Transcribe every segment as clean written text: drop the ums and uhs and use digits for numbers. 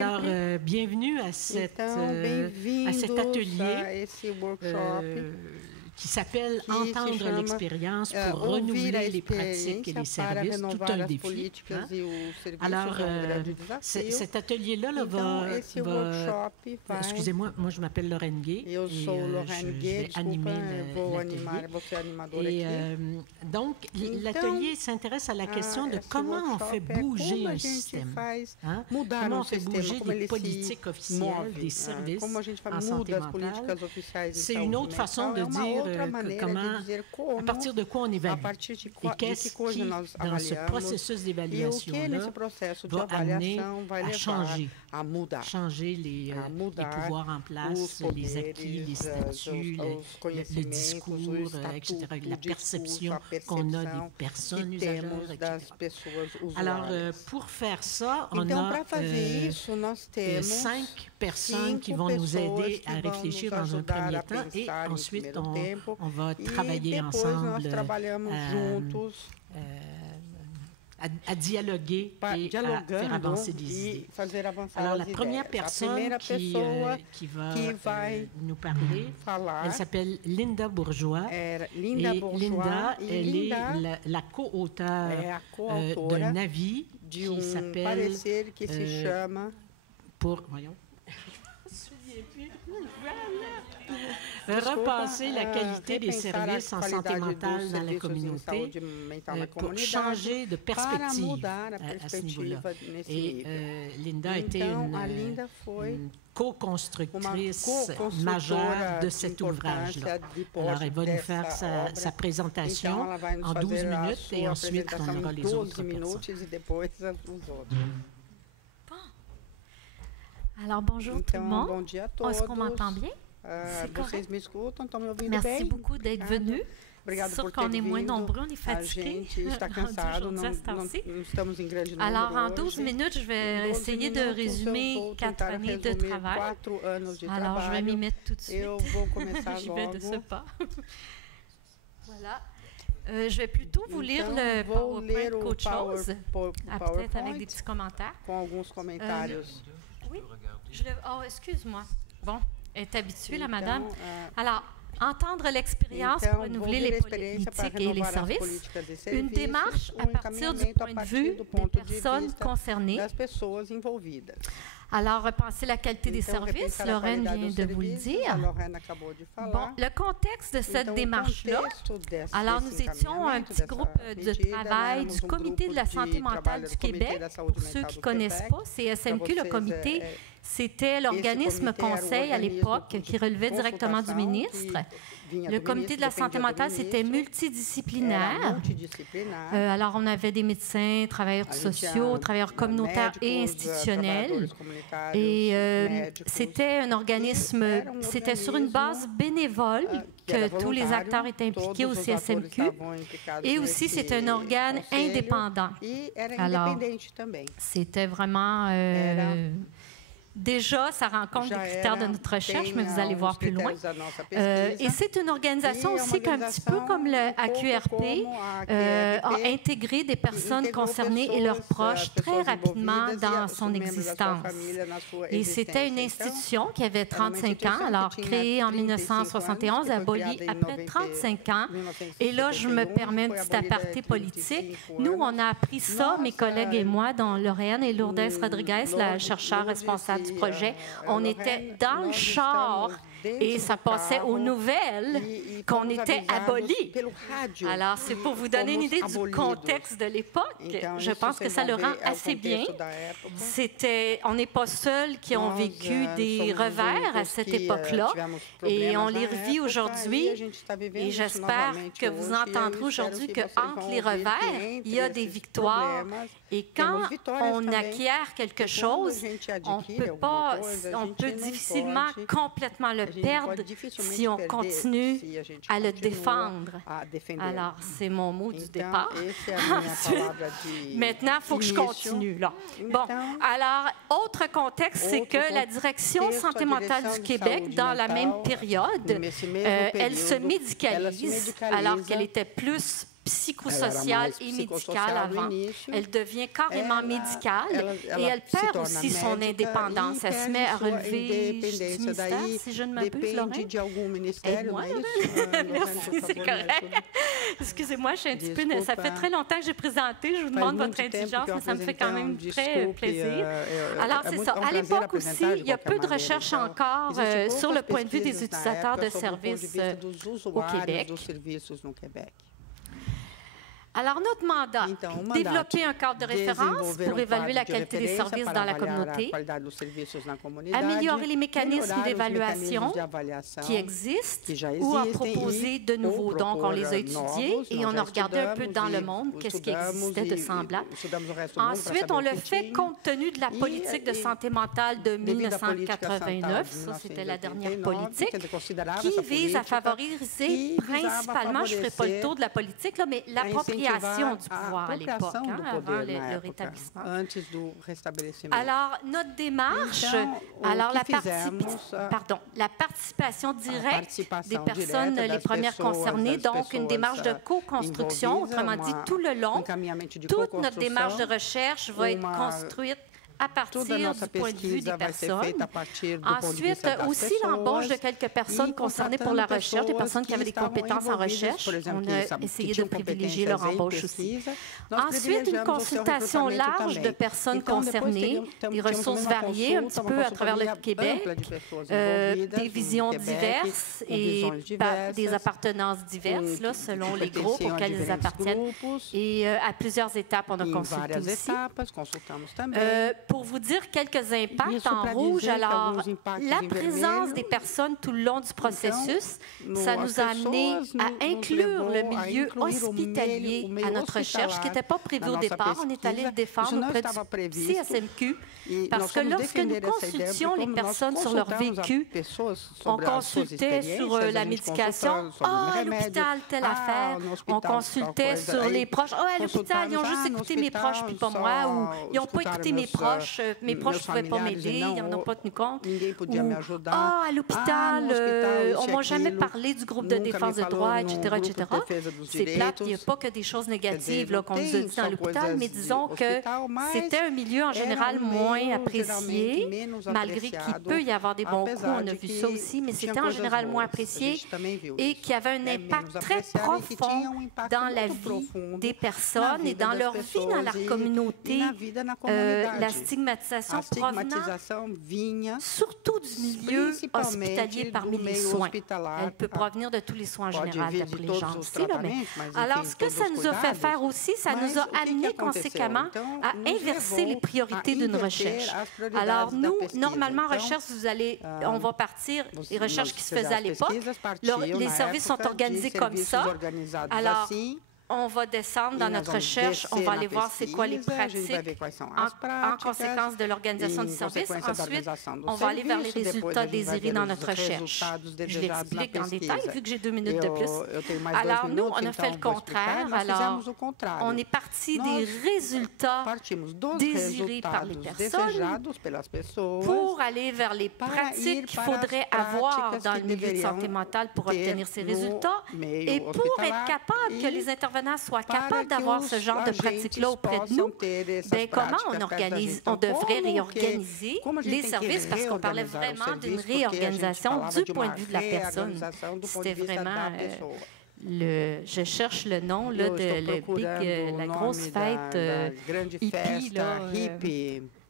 Alors, bienvenue à cet atelier qui s'appelle « Entendre l'expérience pour renouveler les pratiques et les services, tout un défi ». Alors, cet atelier-là va excusez-moi, moi je m'appelle Lorraine Gay et je vais animer l'atelier. Donc, l'atelier s'intéresse à la question de comment on fait bouger un système. Comment on fait bouger des politiques officielles, des services en santé mentale. C'est une autre façon de dire comment, à partir de quoi on évalue et qu'est-ce qui, dans ce processus d'évaluation-là, va amener à changer les pouvoirs en place, les acquis, les statuts, le discours, etc., la perception qu'on a des personnes usagères, etc. Alors, pour faire ça, on a 5 personnes qui vont nous aider à réfléchir dans un premier temps et ensuite on va travailler ensemble à dialoguer et à faire avancer des idées. Alors, la première personne qui va nous parler, elle s'appelle Linda Bourgeois. Et Linda, elle est la co-auteure d'un avis qui s'appelle voyons. Repenser la qualité des services en santé mentale dans la communauté pour changer de perspective à ce niveau-là. Et Linda a été une co-constructrice majeure de cet ouvrage-là. Alors, elle va nous faire sa présentation en 12 minutes et ensuite on aura les autres personnes. Alors, bonjour tout le monde. Est-ce qu'on m'entend bien? C'est correct. Merci beaucoup d'être venus. C'est sûr qu'on est moins nombreux, on est fatigués aujourd'hui à cette heure-ci. Alors, en 12 minutes, je vais essayer de résumer 4 années de travail. Alors, je vais m'y mettre tout de suite. J'y vais de ce pas. Voilà. Je vais plutôt vous lire le PowerPoint qu'autre chose, peut-être avec des petits commentaires. Oui, oh, excuse-moi. Bon, elle est habituée, la madame. Alors, entendre l'expérience pour renouveler les politiques et les services. Une démarche à partir du point de vue des personnes concernées. Alors, repenser la qualité des services, Lorraine vient de vous le dire. Bon, le contexte de cette démarche-là, alors nous étions un petit groupe de travail du Comité de la santé mentale du Québec. Pour ceux qui ne connaissent pas, CSMQ, le comité, c'était l'organisme conseil à l'époque qui relevait directement du ministre. Le comité de la santé mentale, c'était multidisciplinaire. Alors, on avait des médecins, travailleurs sociaux, travailleurs communautaires et institutionnels. Et c'était un organisme, c'était sur une base bénévole que tous les acteurs étaient impliqués au CSMQ. Et aussi, c'était un organe indépendant. Alors, c'était vraiment... Déjà, ça rencontre des critères de notre recherche, mais vous allez voir plus loin. Et c'est une organisation aussi qu'un petit peu comme le AQRP a intégré des personnes concernées et leurs proches très rapidement dans son existence. Et c'était une institution qui avait 35 ans, alors créée en 1971, abolie après 35 ans. Et là, je me permets un petit aparté politique. Nous, on a appris ça, mes collègues et moi, dont Lorraine et Lourdes Rodriguez, la chercheure responsable du projet. On était dans le char et ça passait aux nouvelles qu'on était abolis. Alors, c'est pour vous donner une idée du contexte de l'époque. Je pense que ça le rend assez bien. On n'est pas seuls qui ont vécu des revers à cette époque-là et on les revit aujourd'hui. Et j'espère que vous entendrez aujourd'hui qu'entre les revers, il y a des victoires. Et quand on acquiert quelque chose, on peut difficilement complètement le perdre si on continue à le défendre. Alors, c'est mon mot du départ. Maintenant, il faut que je continue. Là. Bon, alors, autre contexte, c'est que la Direction santé mentale du Québec, dans la même période, elle se médicalise alors qu'elle était plus psychosociale et médicale avant. Elle devient carrément médicale et elle perd aussi son indépendance. Elle se met à relever du ministère, si je ne m'abuse, Lorraine. Aide-moi. Merci, c'est correct. Excusez-moi, je suis un petit peu... Ça fait très longtemps que j'ai présenté. Je vous demande votre indulgence, mais ça me fait quand même très plaisir. Alors, c'est ça. À l'époque aussi, il y a peu de recherches encore sur le point de vue des utilisateurs de services au Québec. Alors, notre mandat, développer un cadre de référence pour évaluer la qualité des services dans la communauté, améliorer les mécanismes d'évaluation qui existent ou en proposer de nouveaux. Donc, on les a étudiés et on a regardé un peu dans le monde qu'est-ce qui existait de semblable. Ensuite, on le fait compte tenu de la politique de santé mentale de 1989, ça c'était la dernière politique, qui vise à favoriser principalement, je ne ferai pas le tour de la politique, là, mais l'appropriation du pouvoir à l'époque, avant le rétablissement. Alors, notre démarche, alors la participation directe des personnes les premières concernées, donc une démarche de co-construction, autrement dit, tout le long, toute notre démarche de recherche va être construite à partir du point de vue des personnes. Ensuite, aussi l'embauche de quelques personnes concernées pour la recherche, des personnes qui avaient des compétences en recherche. On a essayé de privilégier leur embauche aussi. Ensuite, une consultation large de personnes concernées, des ressources variées un petit peu à travers le Québec, des visions diverses et des appartenances diverses, là, selon les groupes auxquels ils appartiennent. Et à plusieurs étapes, on a consulté aussi. Pour vous dire quelques impacts en rouge, alors, la présence des personnes tout le long du processus, ça nous a amené à inclure le milieu hospitalier à notre recherche, qui n'était pas prévu au départ. On est allé le défendre auprès du CSMQ, parce que lorsque nous consultions les personnes sur leur vécu, on consultait sur la médication, « Ah, à l'hôpital, telle affaire », on consultait sur les proches, « Ah, à l'hôpital, ils ont juste écouté mes proches, puis pas moi », ou « Ils n'ont pas écouté mes proches, mes proches ne pouvaient pas m'aider, ils n'en ont pas tenu compte. » Ou « Ah, à l'hôpital, on ne m'a jamais parlé du groupe de défense de droits, etc. etc. » C'est plate, il n'y a pas que des choses négatives qu'on nous a dit dans l'hôpital, mais disons que c'était un milieu en général moins apprécié, malgré qu'il peut y avoir des bons coups, on a vu ça aussi, mais c'était en général moins apprécié et qui avait un impact très profond dans la vie des personnes et dans leur vie dans la communauté. La stigmatisation provenant surtout du milieu hospitalier parmi les soins. Elle peut provenir de tous les soins en général, d'après les gens aussi. Là, mais... Alors, ce que ça nous a fait faire aussi, ça nous a amené conséquemment à inverser les priorités d'une recherche. Alors, nous, normalement, en recherche, on va partir des recherches qui se faisaient à l'époque. Les services sont organisés comme ça. Alors, on va descendre dans notre recherche, on va aller voir c'est quoi les pratiques en conséquence de l'organisation du service. Ensuite, on va aller vers les résultats désirés dans notre recherche. Je l'explique en détail, vu que j'ai 2 minutes de plus. Alors, nous, on a fait le contraire. Alors, on est parti des résultats désirés par les personnes pour aller vers les pratiques qu'il faudrait avoir dans le milieu de santé mentale pour obtenir ces résultats et pour être capable que les intervenants soient capables d'avoir ce genre de pratique-là auprès de nous, bien, comment on devrait réorganiser les services, parce qu'on parlait vraiment d'une réorganisation du point de vue de la personne. C'était vraiment... je cherche le nom là, de la grosse fête hippie. Là,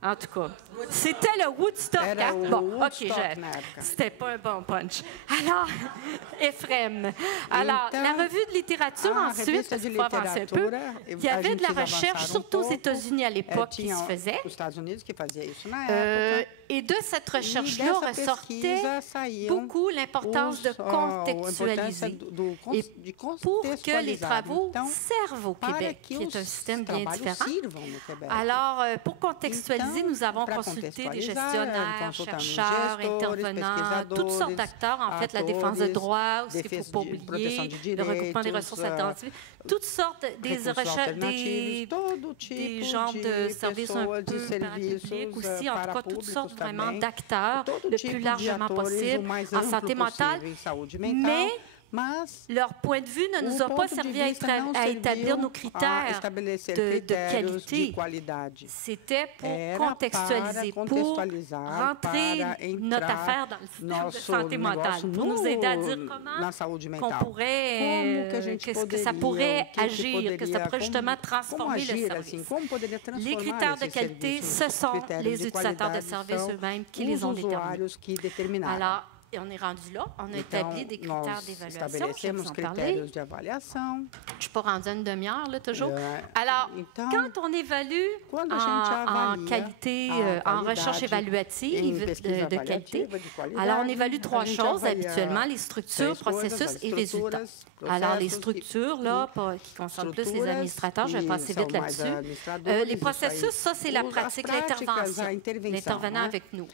en tout cas, c'était le Woodstock. Bon, OK, c'était pas un bon punch. Alors, Ephrem. Alors, la revue de littérature, ensuite, il faut avancer un peu. Il y avait de la recherche, surtout aux États-Unis à l'époque, qui se faisait. Et de cette recherche-là ressortait beaucoup l'importance de contextualiser. Et pour que les travaux servent au Québec, qui est un système bien différent. Alors, pour contextualiser, nous avons consulté des gestionnaires, chercheurs, intervenants, toutes sortes d'acteurs, en fait, la défense de droits, ce qu'il ne faut pas oublier, le regroupement des ressources alternatives, toutes sortes des recherches, des genres de services un peu parapublics aussi, en tout cas, toutes sortes vraiment d'acteurs le plus largement possible en santé mentale, mais leur point de vue ne nous a pas servi à établir nos critères de qualité. C'était pour contextualiser, pour rentrer notre affaire dans le système de santé mentale, pour nous aider à dire comment qu'on pourrait, qu'est-ce que ça pourrait agir, que ça pourrait justement transformer le service. Les critères de qualité, ce sont les utilisateurs de services eux-mêmes qui les ont déterminés. Alors, on est rendu là, on a établi des critères d'évaluation, je vais vous en parler. Je ne suis pas rendue à une demi-heure, là, toujours. Alors, quand on évalue en qualité, en recherche évaluative de qualité, alors on évalue trois choses habituellement, les structures, processus et résultats. Alors, les structures, là, qui concernent plus les administrateurs, je vais passer vite là-dessus. Les processus, ça, c'est la pratique, l'intervention, l'intervenant avec nous.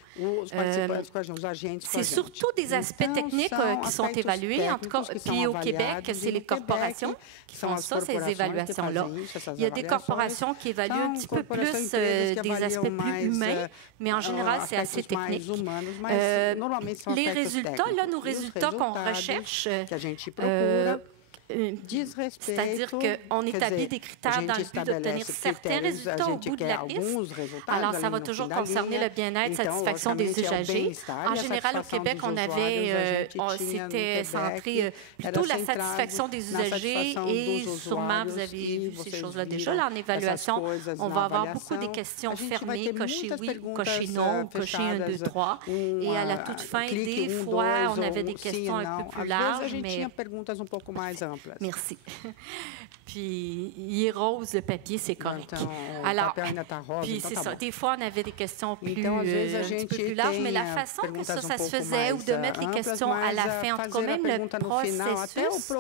C'est surtout des aspects techniques qui sont évalués, en tout cas, puis au Québec, c'est les corporations qui font ça, ces évaluations-là. Il y a des corporations qui évaluent un petit peu plus des aspects plus humains, mais en général, c'est assez technique. Les résultats, là, nos résultats qu'on recherche, c'est-à-dire qu'on établit des critères dans le but d'obtenir certains résultats au bout de la piste. Alors, ça va toujours concerner le bien-être, satisfaction des usagers. En général, au Québec, c'était centré plutôt la satisfaction des usagers et sûrement, vous avez vu ces choses-là déjà. Là, en évaluation, on va avoir beaucoup des questions fermées, cocher oui ou cocher non, ou cocher 1, 2, 3. Et à la toute fin, des fois, on avait des questions un peu plus larges, mais... Merci. Puis, il est rose, le papier, c'est correct. Alors, puis c'est ça. Des fois, on avait des questions plus, un petit peu plus larges, mais la façon que ça se faisait, ou de mettre les questions à la fin, en tout cas, même le processus,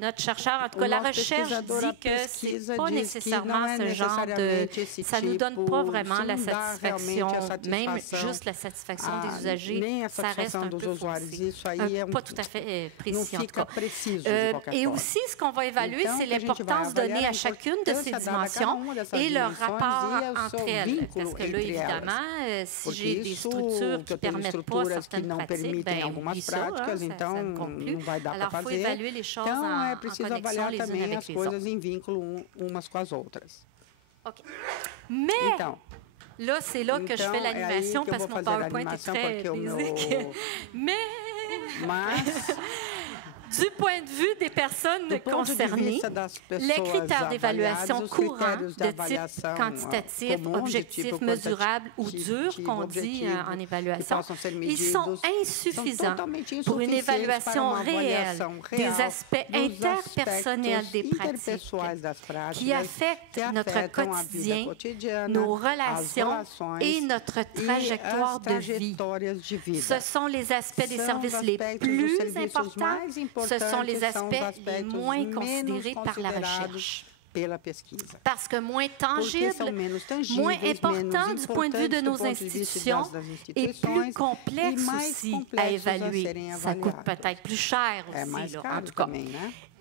notre chercheur, en tout cas, la recherche dit que c'est pas nécessairement ce genre de... Ça nous donne pas vraiment la satisfaction, même juste la satisfaction des usagers, ça reste un peu foncé. Pas tout à fait précis, en tout cas. Et aussi, ce qu'on va évaluer, c'est l'importance donnée à chacune de ces dimensions et leur rapport entre elles. Parce que là, évidemment, si j'ai des structures qui ne permettent pas certaines pratiques, bien, oublie ça, ça ne compte plus. Alors, il faut évaluer les choses en connexion les unes avec les autres. OK. Mais... Là, c'est là que je fais l'animation parce que mon PowerPoint est très basique. Mais du point de vue des personnes concernées, les critères d'évaluation courants de type quantitatif, objectif, mesurable ou dur, qu'on dit en évaluation, ils sont insuffisants pour une évaluation réelle des aspects interpersonnels des pratiques qui affectent notre quotidien, nos relations et notre trajectoire de vie. Ce sont les aspects des services les plus importants. Ce sont les aspects les moins considérés par la recherche. Parce que moins tangibles, moins importants du point de vue de nos institutions et plus complexes aussi à évaluer. Ça coûte peut-être plus cher aussi, là, en tout cas.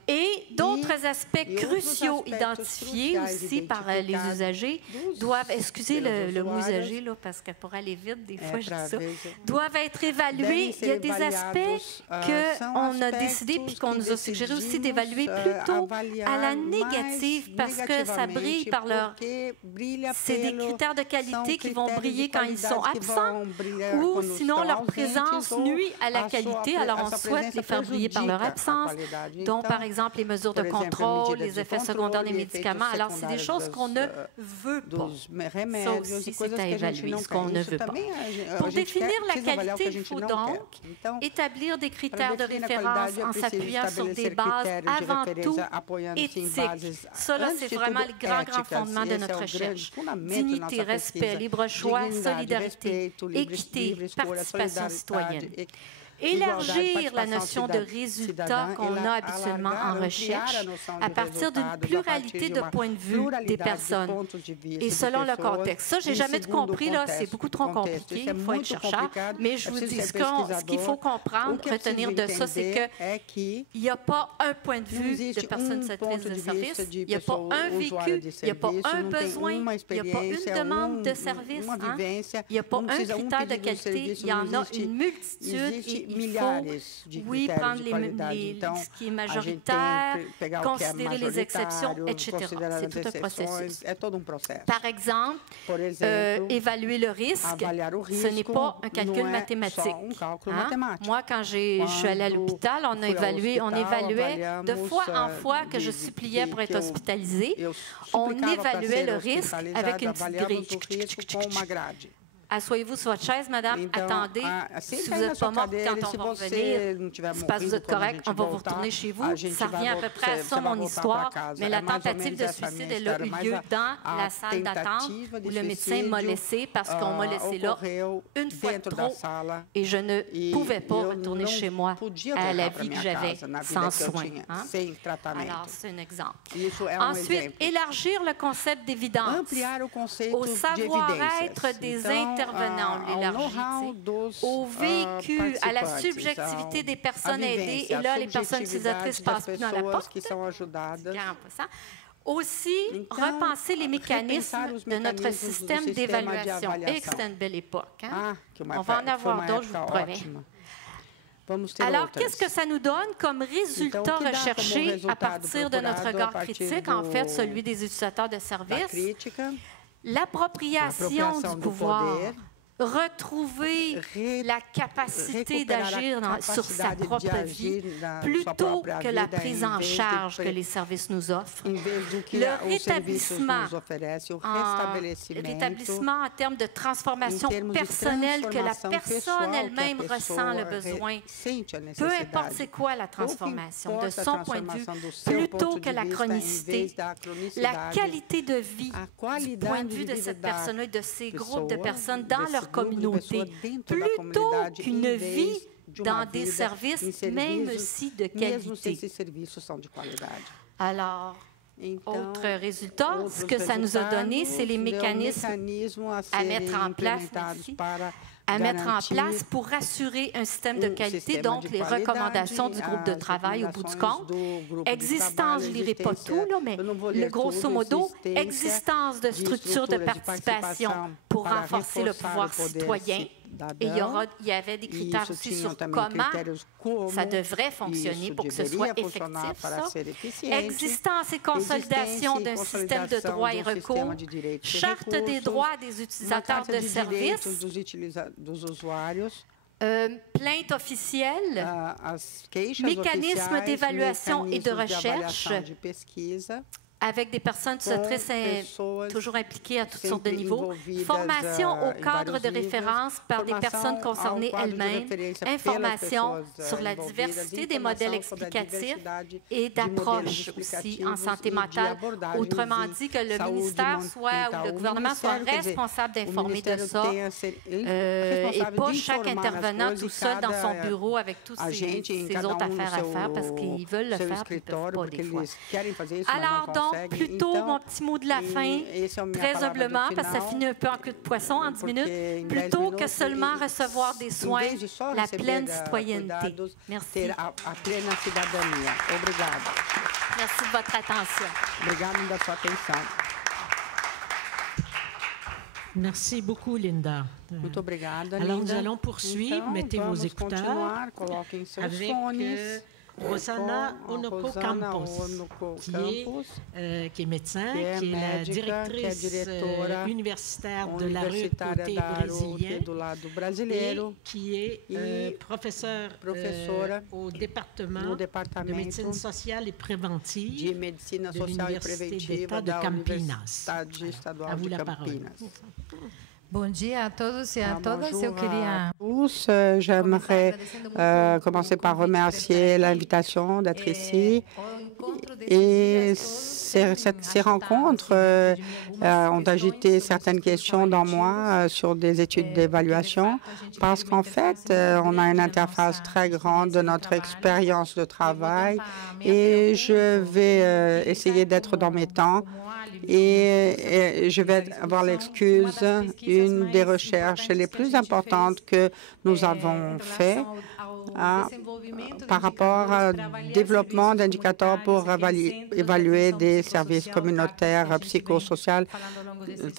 Et d'autres aspects cruciaux identifiés aussi par les usagers doivent, excusez le mot usager, là, parce que pour aller vite, des fois je dis ça, doivent être évalués. Il y a des aspects qu'on a décidé puis qu'on nous a suggéré aussi d'évaluer plutôt à la négative parce que ça brille par leur... C'est des critères de qualité qui vont briller quand ils sont absents ou sinon leur présence nuit à la qualité. Alors on souhaite les faire briller par leur absence. Donc, par exemple, les mesures de contrôle, les effets secondaires des médicaments. Alors, c'est des choses qu'on ne veut pas. Ça aussi, c'est à évaluer, ce qu'on ne veut pas. Pour définir la qualité, il faut donc établir des critères de référence en s'appuyant sur des bases avant tout éthiques. Ça, là, c'est vraiment le grand fondement de notre recherche. Dignité, respect, libre choix, solidarité, équité, participation citoyenne. Élargir la notion de résultat qu'on a habituellement en recherche à partir d'une pluralité de points de vue des personnes et selon le contexte. Ça, j'ai jamais tout compris, là, c'est beaucoup trop compliqué, il faut être chercheur, mais je vous dis, ce qu'il faut comprendre, retenir de ça, c'est qu'il n'y a pas un point de vue de personne satisfaite de service, il n'y a pas un vécu, il n'y a pas un besoin, il n'y a pas une demande de service, il n'y a pas un critère de qualité, il y en a une multitude et il faut, oui, prendre ce qui est majoritaire, considérer les exceptions, etc. C'est tout un processus. Par exemple, évaluer le risque, ce n'est pas un calcul mathématique. Moi, quand je suis allée à l'hôpital, on évaluait de fois en fois que je suppliais pour être hospitalisée, on évaluait le risque avec une petite grille. Asseyez-vous sur votre chaise, madame. Attendez. Si vous n'êtes pas morte quand on va revenir, c'est parce que vous êtes correct, on va vous retourner chez vous. Ça revient à peu près à ça, mon histoire. Mais la tentative de suicide, elle a eu lieu dans la salle d'attente où le médecin m'a laissé parce qu'on m'a laissé là une fois de trop et je ne pouvais pas retourner chez moi à la vie que j'avais sans soins. Alors, c'est un exemple. Ensuite, élargir le concept d'évidence au savoir-être des intervenants, on l'élargit, au vécu, à la subjectivité des personnes aidées, et là, les personnes utilisatrices passent plus dans la porte. Aussi, repenser les mécanismes de notre système d'évaluation. Et c'est une belle époque. On va en avoir d'autres, je vous promets. Alors, qu'est-ce que ça nous donne comme résultat recherché à partir de notre regard critique, en fait, celui des utilisateurs de services? L'appropriation du pouvoir, retrouver la capacité d'agir sur sa propre vie plutôt que la prise en charge que les services nous offrent. Le rétablissement en termes de transformation personnelle, que la personne elle-même ressent le besoin, peu importe c'est quoi la transformation, de son point de vue, plutôt que la chronicité, la qualité de vie du point de vue de cette personne et de ces groupes de personnes dans leur communauté, plutôt qu'une vie dans des services, même si de qualité. Alors, autre résultat, ce que ça nous a donné, c'est les mécanismes à mettre en place ici, pour assurer un système de qualité, donc les recommandations du groupe de travail au bout du compte. Existence, je ne lirai pas tout, là, mais le grosso modo, existence de structures de participation pour renforcer le pouvoir citoyen. Et il y avait des critères aussi sur comment ça devrait fonctionner pour que ce soit effectif. Ça. Existence et consolidation d'un système de droits et recours, charte des droits des utilisateurs de services, plainte officielle, mécanisme d'évaluation et de recherche, avec des personnes utilisatrices toujours impliquées à toutes sortes de niveaux, formation au cadre de référence par des personnes concernées elles-mêmes, information sur la diversité des modèles explicatifs et d'approche aussi en santé mentale. Autrement dit, que le ministère soit ou le gouvernement soit responsable d'informer de ça et pas chaque intervenant tout seul dans son bureau avec toutes ses autres affaires à faire parce qu'ils veulent le faire et ils ne peuvent pas des fois. Alors donc, plutôt, mon petit mot de la fin, très humblement, parce que ça finit un peu en queue de poisson en 10 minutes, plutôt que seulement recevoir des soins, la pleine citoyenneté. Merci. Merci de votre attention. Merci beaucoup, Linda. Alors, nous allons poursuivre. Mettez vos écouteurs avec Rosana Onoco-Campos, qui est médecin, qui est la directrice universitaire de la rue côté brésilien et qui est professeure au département de médecine sociale et préventive de l'Université d'État de Campinas. À vous la parole. Bom dia a todos e a todas. Eu queria J'aimerais commencer par remercier l'invitation d'être ici. Et ces rencontres ont agité certaines questions dans moi sur des études d'évaluation parce qu'en fait, on a une interface très grande de notre expérience de travail et je vais essayer d'être dans mes temps. Et je vais avoir l'excuse, une des recherches les plus importantes que nous avons faites par rapport au développement d'indicateurs pour évaluer des services communautaires psychosociaux,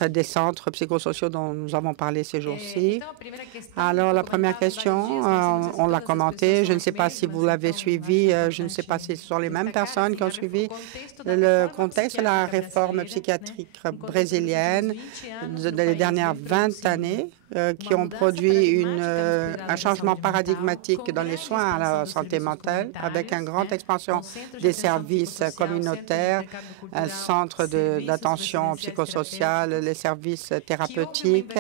des centres psychosociaux dont nous avons parlé ces jours-ci. Alors, la première question, on l'a commentée. Je ne sais pas si vous l'avez suivi. Je ne sais pas si ce sont les mêmes personnes qui ont suivi le contexte de la réforme psychiatrique brésilienne des dernières 20 années qui ont produit un changement paradigmatique dans les soins à la santé mentale avec une grande expansion des services communautaires, un centre d'attention psychosociale, les services thérapeutiques.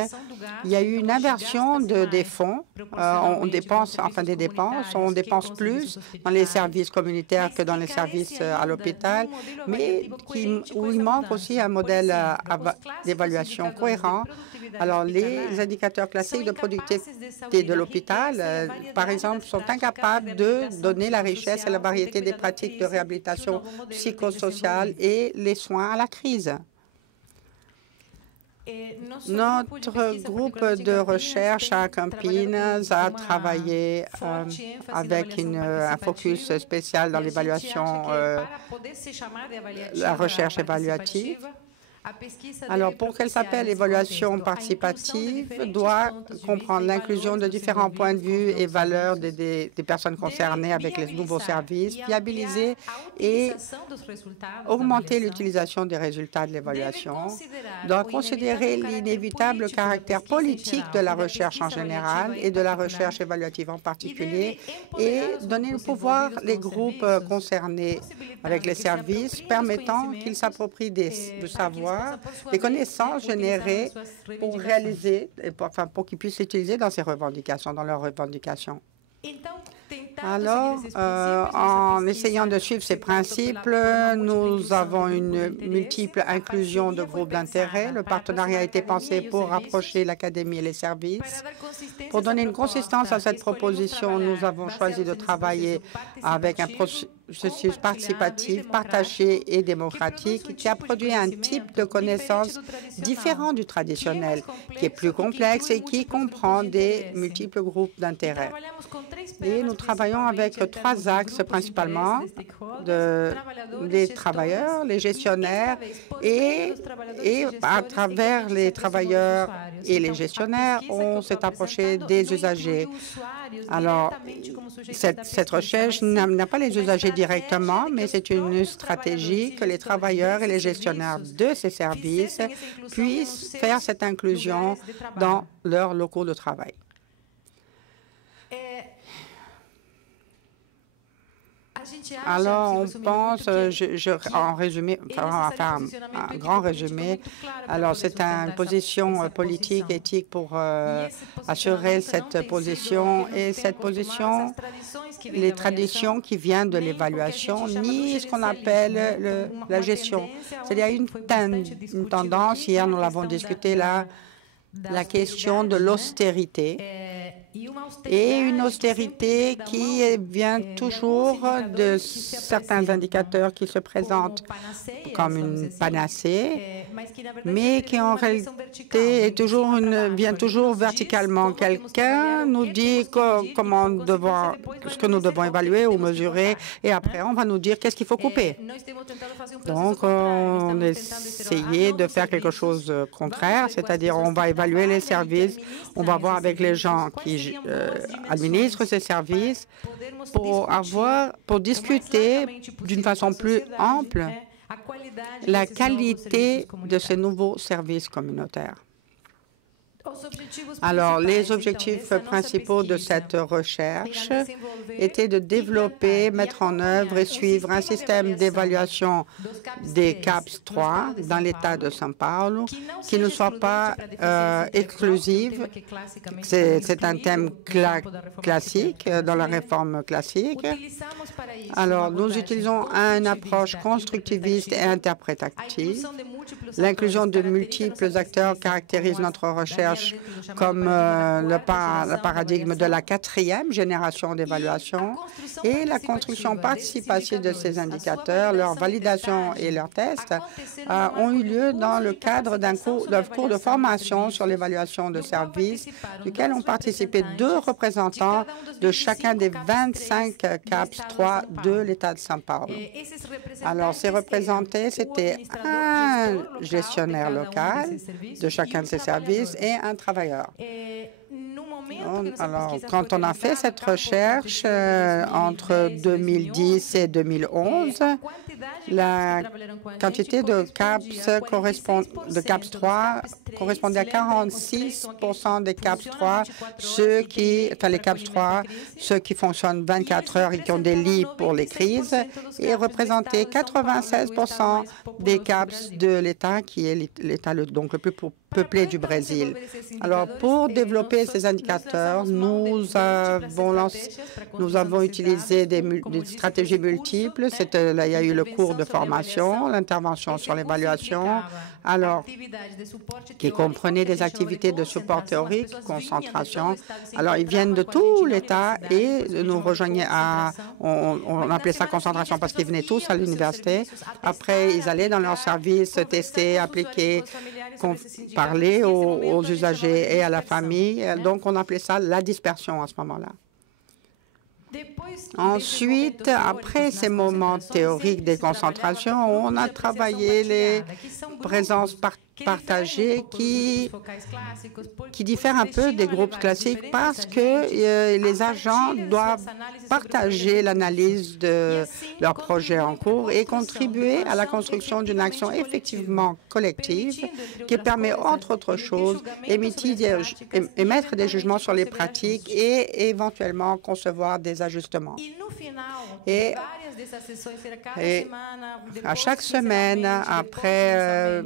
Il y a eu une inversion des fonds. On dépense, enfin des dépenses, on dépense plus dans les services communautaires que dans les services à l'hôpital, mais où il manque aussi un modèle d'évaluation cohérent. Alors, les indicateurs classiques de productivité de l'hôpital, par exemple, sont incapables de donner la richesse et la variété des pratiques de réhabilitation psychosociale et les soins à la crise. Notre groupe de recherche à Campinas a travaillé avec un focus spécial dans l'évaluation, la recherche évaluative. Alors, pour qu'elle s'appelle évaluation participative, doit comprendre l'inclusion de différents points de vue et valeurs des personnes concernées avec les nouveaux services, viabiliser et augmenter l'utilisation des résultats de l'évaluation, doit considérer l'inévitable caractère politique de la recherche en général et de la recherche évaluative en particulier, et donner le pouvoir aux groupes concernés avec les services permettant qu'ils s'approprient le savoir, des connaissances générées pour réaliser, pour qu'ils puissent l'utiliser dans leurs revendications. Alors, en essayant de suivre ces principes, nous avons une multiple inclusion de groupes d'intérêt. Le partenariat a été pensé pour rapprocher l'académie et les services. Pour donner une consistance à cette proposition, nous avons choisi de travailler avec un processus participatif, partagé et démocratique qui a produit un type de connaissance différent du traditionnel, qui est plus complexe et qui comprend des multiples groupes d'intérêt. Et nous travaillons avec 3 axes principalement, les travailleurs, les gestionnaires et à travers les travailleurs et les gestionnaires, on s'est approché des usagers. Alors, cette recherche n'a pas les usagers directement, mais c'est une stratégie que les travailleurs et les gestionnaires de ces services puissent faire cette inclusion dans leurs locaux de travail. Alors, on pense, en résumé, on va faire un grand résumé. Alors, c'est une position politique, éthique pour assurer cette position. Et cette position, les traditions qui viennent de l'évaluation, ni ce qu'on appelle la gestion. C'est-à-dire une tendance, hier nous l'avons discuté là, la question de l'austérité. Et une austérité qui vient toujours de certains indicateurs qui se présentent comme une panacée, mais qui en réalité vient toujours verticalement. Quelqu'un nous dit ce que nous devons évaluer ou mesurer, et après on va nous dire qu'est-ce qu'il faut couper. Donc, on a essayé de faire quelque chose de contraire, c'est-à-dire on va évaluer les services, on va voir avec les gens qui administrent ces services pour discuter d'une façon plus ample la qualité de ces nouveaux services communautaires. Alors, les objectifs principaux de cette recherche étaient de développer, mettre en œuvre et suivre un système d'évaluation des CAPS 3 dans l'État de São Paulo qui ne soit pas exclusif. C'est un thème classique dans la réforme classique. Alors, nous utilisons une approche constructiviste et interprétative L'inclusion de multiples acteurs caractérise notre recherche comme le paradigme de la 4e génération d'évaluation et la construction participative de ces indicateurs, leur validation et leurs tests ont eu lieu dans le cadre d'un cours de formation sur l'évaluation de services, duquel ont participé 2 représentants de chacun des 25 CAPS 3 de l'État de São Paulo. Alors, ces représentés, c'était un gestionnaire local de chacun de ces services et un travailleur. Alors, quand on a fait cette recherche entre 2010 et 2011, la quantité de CAPS 3 correspondait à 46 des CAPS 3, ceux qui fonctionnent 24 heures et qui ont des lits pour les crises, et représentaient 96 des CAPS de l'État, qui est l'État donc le plus peuplé du Brésil. Alors, pour développer ces indicateurs, nous avons utilisé des stratégies multiples. Il y a eu le cours de formation, l'intervention sur l'évaluation, alors qui comprenait des activités de support théorique, concentration. Alors, ils viennent de tout l'État et nous rejoignaient on appelait ça concentration parce qu'ils venaient tous à l'université. Après, ils allaient dans leur service tester, appliquer, parler aux usagers et à la famille. Donc, on appelait ça la dispersion à ce moment-là. Ensuite, après ces moments théoriques des concentrations, on a travaillé les présences partagées qui diffèrent un peu des groupes classiques parce que les agents doivent partager l'analyse de leurs projets en cours et contribuer à la construction d'une action effectivement collective qui permet, entre autres choses, émettre des jugements sur les pratiques et éventuellement concevoir des ajustements. Et à chaque semaine, après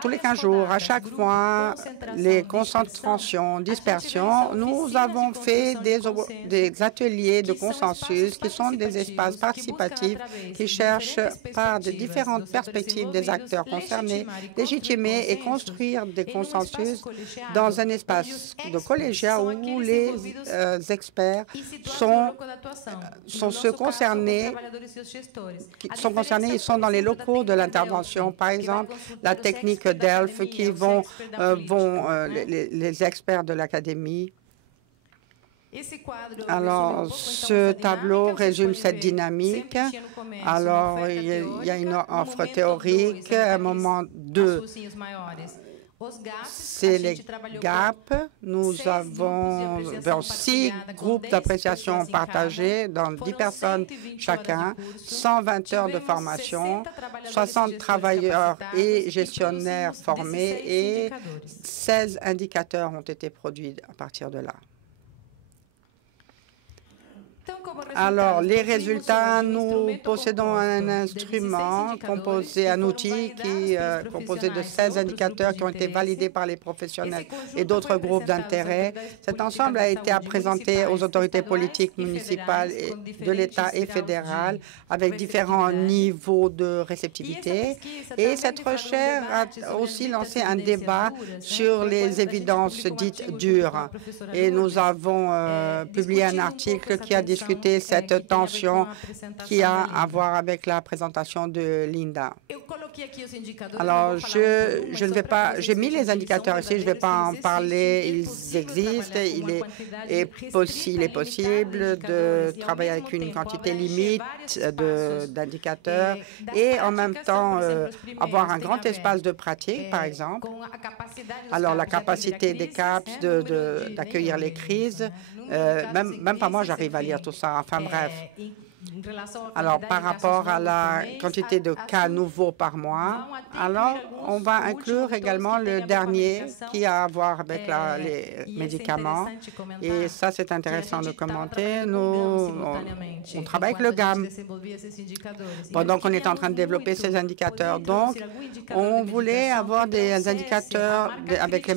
tous les 15 jours, à chaque fois, les concentrations, dispersions, nous avons fait des ateliers de consensus qui sont des espaces participatifs qui cherchent par de différentes perspectives des acteurs concernés, légitimer et construire des consensus dans un espace de collégiat où les experts sont concernés, ils sont dans les locaux de l'intervention. Par exemple, la technique DELF qui vont les experts de l'académie. Alors, ce tableau résume cette dynamique. Alors, il y a une offre théorique, un moment 2. C'est les GAP. Nous avons 6 groupes d'appréciation partagés dans 10 personnes chacun, 120 heures de formation, 60 travailleurs et gestionnaires formés et 16 indicateurs ont été produits à partir de là. Alors, les résultats, nous possédons un instrument un outil qui est composé de 16 indicateurs qui ont été validés par les professionnels et d'autres groupes d'intérêt. Cet ensemble a été présenté aux autorités politiques municipales de l'État et fédérales avec différents niveaux de réceptivité. Et cette recherche a aussi lancé un débat sur les évidences dites dures. Et nous avons publié un article qui a discuté cette tension qui a à voir avec la présentation de Linda. Alors, je ne vais pas, j'ai mis les indicateurs ici, je ne vais pas en parler, ils existent, il est possible de travailler avec une quantité limite d'indicateurs et en même temps avoir un grand espace de pratique, par exemple. Alors, la capacité des CAPS d'accueillir les crises, même pas moi, j'arrive à lire tout ça. Enfin, bref. Alors, par rapport à la quantité de cas nouveaux par mois, alors on va inclure également le dernier qui a à voir avec les médicaments. Et ça, c'est intéressant de commenter. On travaille avec le GAM pendant qu'on est en train de développer ces indicateurs. Donc, on voulait avoir des indicateurs avec les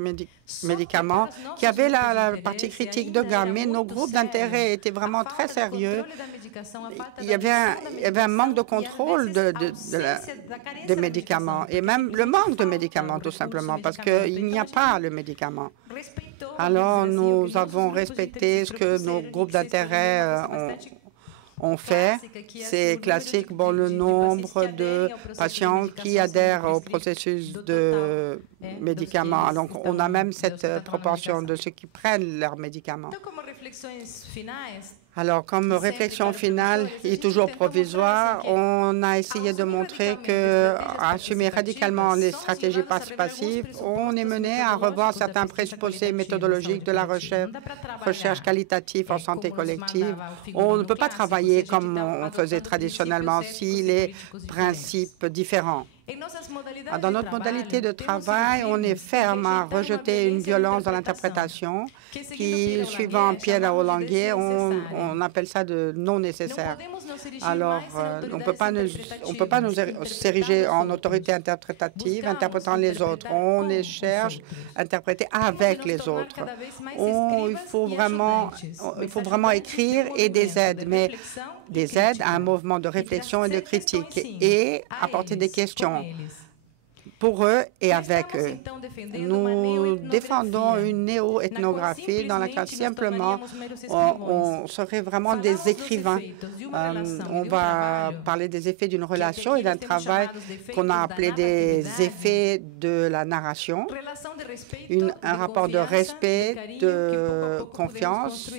médicaments qui avaient la partie critique de gamme, mais nos groupes d'intérêt étaient vraiment très sérieux. Il y avait un manque de contrôle des médicaments et même le manque de médicaments, tout simplement, parce qu'il n'y a pas le médicament. Alors, nous avons respecté ce que nos groupes d'intérêt ont fait. C'est classique, bon, le nombre de patients qui adhèrent au processus de médicaments. Donc, on a même cette proportion de ceux qui prennent leurs médicaments. Alors, comme réflexion finale et toujours provisoire, on a essayé de montrer qu'assumer radicalement les stratégies participatives, on est mené à revoir certains présupposés méthodologiques de la recherche qualitative en santé collective. On ne peut pas travailler comme on faisait traditionnellement si les principes différents. Dans notre modalité de travail, on est ferme à rejeter une violence dans l'interprétation qui, suivant Pierre Laurent-Languier, on appelle ça de non nécessaire. Alors, on ne peut pas nous s'ériger en autorité interprétative, interprétant les autres. On les cherche à interpréter avec les autres. Il faut vraiment écrire et des aides, mais des aides à un mouvement de réflexion et de critique et apporter des questions pour eux et avec eux. Nous défendons une néo-ethnographie dans laquelle simplement on serait vraiment des écrivains. On va parler des effets d'une relation et d'un travail qu'on a appelé des effets de la narration, un rapport de respect, de confiance,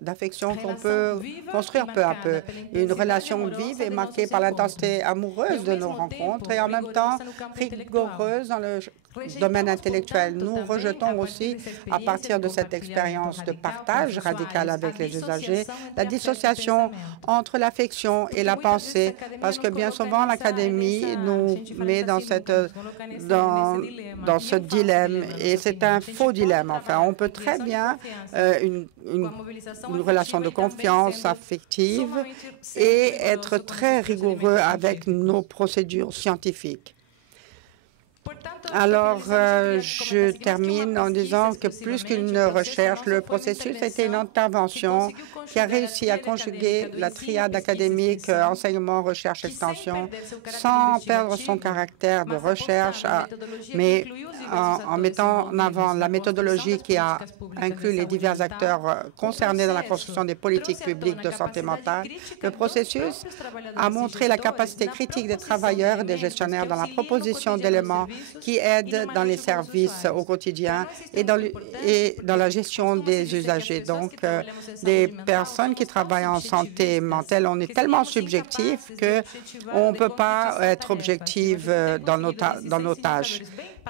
d'affection qu'on peut construire peu à peu. Une relation vive et marquée par l'intensité amoureuse de nos rencontres et en même temps rigoureuse dans le domaine intellectuel. Nous rejetons aussi, à partir de cette expérience de partage radical avec les usagers, la dissociation entre l'affection et la pensée, parce que bien souvent, l'académie nous met dans ce dilemme, et c'est un faux dilemme. Enfin, on peut très bien une relation de confiance affective et être très rigoureux avec nos procédures scientifiques. Alors, je termine en disant que plus qu'une recherche, le processus a été une intervention qui a réussi à conjuguer la triade académique, enseignement, recherche, extension, sans perdre son caractère de recherche, mais en mettant en avant la méthodologie qui a inclus les divers acteurs concernés dans la construction des politiques publiques de santé mentale. Le processus a montré la capacité critique des travailleurs et des gestionnaires dans la proposition d'éléments qui aident dans les services au quotidien et dans la gestion des usagers. Donc, des personnes qui travaillent en santé mentale, on est tellement subjectif qu'on ne peut pas être objectif dans nos tâches.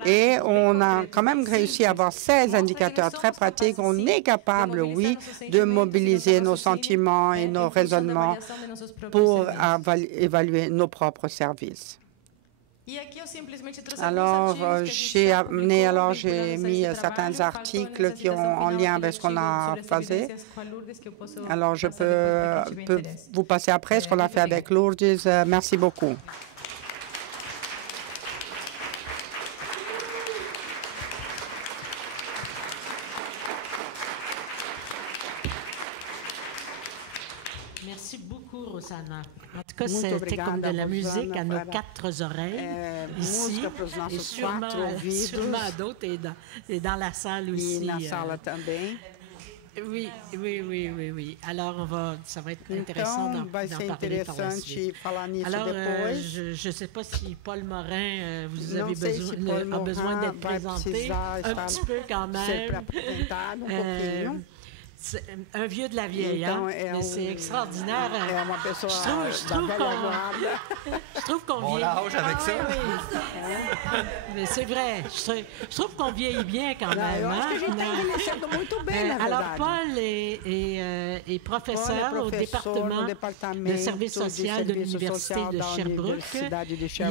Et on a quand même réussi à avoir 16 indicateurs très pratiques. On est capable, oui, de mobiliser nos sentiments et nos raisonnements pour évaluer nos propres services. Alors, j'ai mis certains articles qui ont en lien avec ce qu'on a fait. Alors, je peux vous passer après ce qu'on a fait avec Lourdes. Merci beaucoup. Merci beaucoup, Rosanna. En tout cas, c'était comme de la musique à nos quatre oreilles ici, et sûrement à d'autres et dans la salle aussi. Oui. Alors, ça va être intéressant d'en parler par la suite. Alors, je ne sais pas si Paul Morin, vous avez besoin d'être présenté un petit peu quand même. Un vieux de la vieille, hein? Mais c'est extraordinaire. Je trouve qu'on vieillit. On lâche avec ça. Oui. Mais c'est vrai. Je trouve qu'on vieillit bien quand même. Alors, Paul est professeur au département de services sociaux de l'Université de Sherbrooke.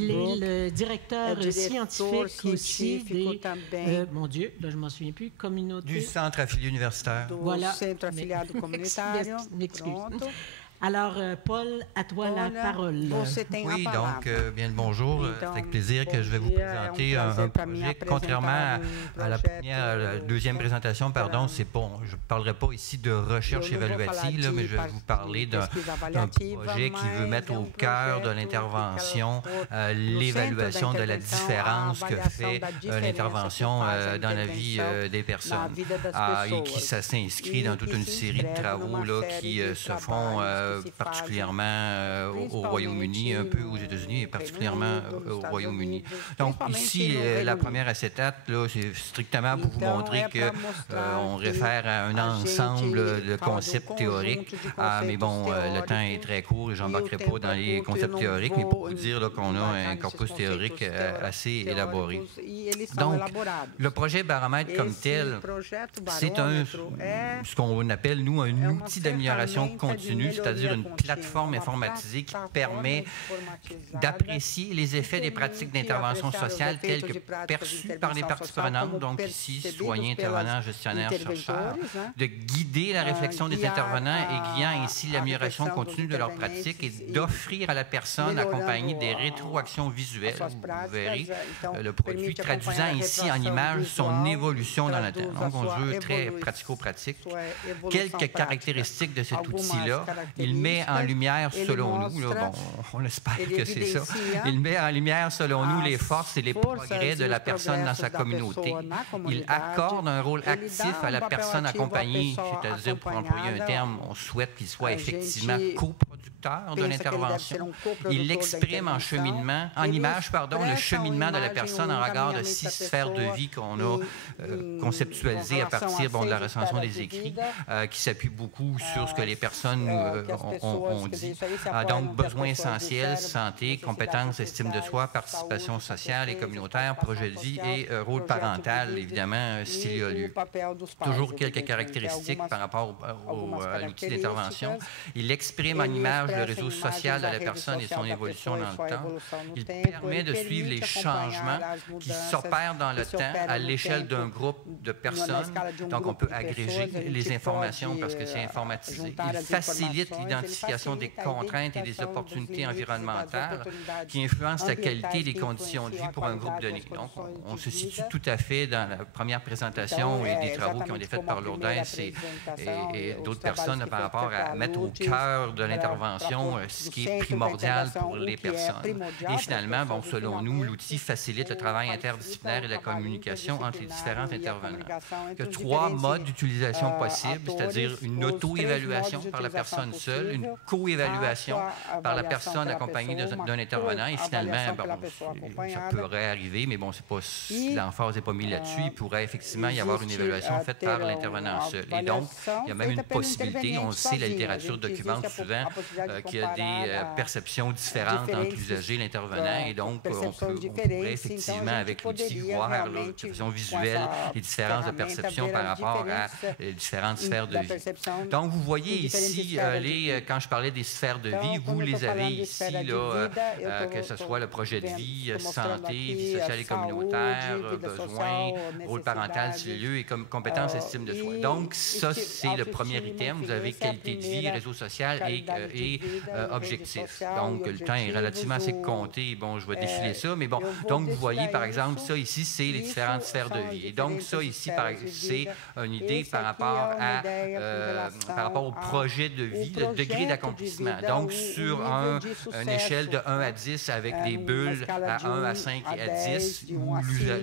Il est le directeur scientifique aussi des, mon Dieu, là, je ne m'en souviens plus, communauté. Du centre affilié universitaire. Voilà. Centro affiliado comunitário. M'excuse. Alors, Paul, à toi la parole. Oui, donc, bien le bonjour. C'est avec plaisir que je vais vous présenter un projet. Contrairement à la deuxième présentation, pardon, c'est bon, je ne parlerai pas ici de recherche évaluative, là, mais je vais vous parler d'un projet qui veut mettre au cœur de l'intervention l'évaluation de la différence que fait l'intervention dans la vie des personnes et qui s'inscrit dans toute une série de travaux là, qui se font particulièrement au Royaume-Uni, un peu aux États-Unis et particulièrement au Royaume-Uni. Donc ici, la première acétate, c'est strictement pour vous montrer qu'on réfère à un ensemble de concepts théoriques. Mais bon, le temps est très court et je n'embarquerai pas dans les concepts théoriques, mais pour vous dire qu'on a un corpus théorique assez élaboré. Donc, le projet Baromètre comme tel, c'est ce qu'on appelle, nous, un outil d'amélioration continue, c'est-à-dire une plateforme informatisée qui permet d'apprécier les effets des pratiques d'intervention sociale telles que perçues par les parties prenantes, donc ici, citoyens, intervenants, gestionnaires, chercheurs, de guider la réflexion des intervenants, aiguillant ainsi l'amélioration continue de leurs pratiques et d'offrir à la personne accompagnée des rétroactions visuelles. Vous verrez le produit traduisant ainsi en images son évolution dans le temps. Donc, on veut très pratico-pratique. Quelques caractéristiques de cet outil-là. Il met en lumière, selon nous, là, bon, on espère que c'est ça, il met en lumière, selon nous, les forces et les progrès de la personne dans sa communauté. Il accorde un rôle actif à la personne accompagnée, c'est-à-dire, pour employer un terme, on souhaite qu'il soit effectivement coproducteur de l'intervention. Il exprime en image, le cheminement de la personne en regard de 6 sphères de vie qu'on a conceptualisées à partir de la recension des écrits, qui s'appuie beaucoup sur ce que les personnes ont dit. Donc, besoins essentiels, santé, compétences, estime de soi, participation sociale et communautaire, projet de vie et rôle parental, évidemment, s'il y a lieu. Toujours quelques caractéristiques par rapport à l'outil d'intervention. Il exprime en image le réseau social de la personne et son évolution dans le temps. Il permet de suivre les changements qui s'opèrent dans le temps à l'échelle d'un groupe de personnes. Donc, on peut agréger les informations parce que c'est informatisé. Il facilite l'identification des contraintes et des opportunités environnementales qui influencent la qualité et les conditions de vie pour un groupe donné. Donc, on se situe tout à fait dans la première présentation et des travaux qui ont été faits par Lourdes et d'autres personnes par rapport à mettre au cœur de l'intervention ce qui est primordial pour les personnes. Et finalement, bon, selon nous, l'outil facilite le travail interdisciplinaire et la communication entre les différents intervenants. Il y a 3 modes d'utilisation possibles, c'est-à-dire une auto-évaluation par la personne seule, une co-évaluation par la personne accompagnée d'un intervenant et finalement, bon, ça pourrait arriver, mais bon, l'emphase n'est pas mise là-dessus. Il pourrait effectivement y avoir une évaluation faite par l'intervenant seul. Et donc, il y a même une possibilité, on le sait, la littérature documente souvent qu'il y a des perceptions différentes entre l'usager et l'intervenant, et donc on pourrait effectivement, avec l'outil, voir la perception visuelle, les différences de perception par rapport à les différentes sphères de vie. Donc, vous voyez ici, quand je parlais des sphères de vie, vous les avez ici, là, que ce soit le projet de vie, santé, vie sociale et communautaire, besoins, rôle parental, s'il y a lieu, et compétences, estime de soi. Donc, ça, c'est le premier item. Vous avez qualité de vie, réseau social et objectif. Donc, le temps est relativement assez compté. Bon, je vais défiler ça, mais bon. Donc, vous voyez, par exemple, ça ici, c'est les différentes sphères de vie. Et donc, ça ici, c'est une idée par rapport au projet de vie, le degré d'accomplissement. Donc, sur une échelle de 1 à 10 avec des bulles à 1 à 5 et à 10, où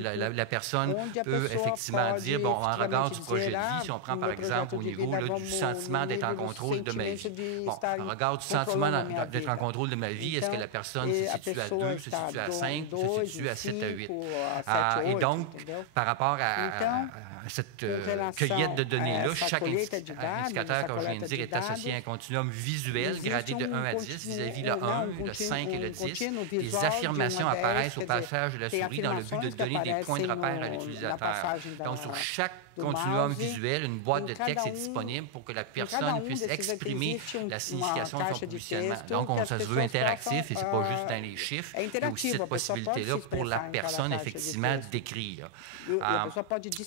la personne peut effectivement dire, bon, en regard du projet de vie, si on prend par exemple au niveau là, du sentiment d'être en contrôle de ma vie. Bon, en regard du sentiment d'être en contrôle de ma vie, est-ce que la personne se situe à 2, se situe à 5, se situe à 7 à 8? Et donc, par rapport à cette cueillette de données-là, chaque indicateur, comme je viens de dire, est associé à un continuum visuel gradé de 1 à 10 vis-à-vis le 1, le 5 et le 10. Les affirmations apparaissent au passage de la souris dans le but de donner des points de repère à l'utilisateur. Donc, sur chaque continuum visuel, une boîte de texte est disponible pour que la personne puisse exprimer la signification de pour positionnement. Donc, ça se veut interactif et ce n'est pas juste dans les chiffres. Il y a aussi cette possibilité-là pour la personne, effectivement, d'écrire.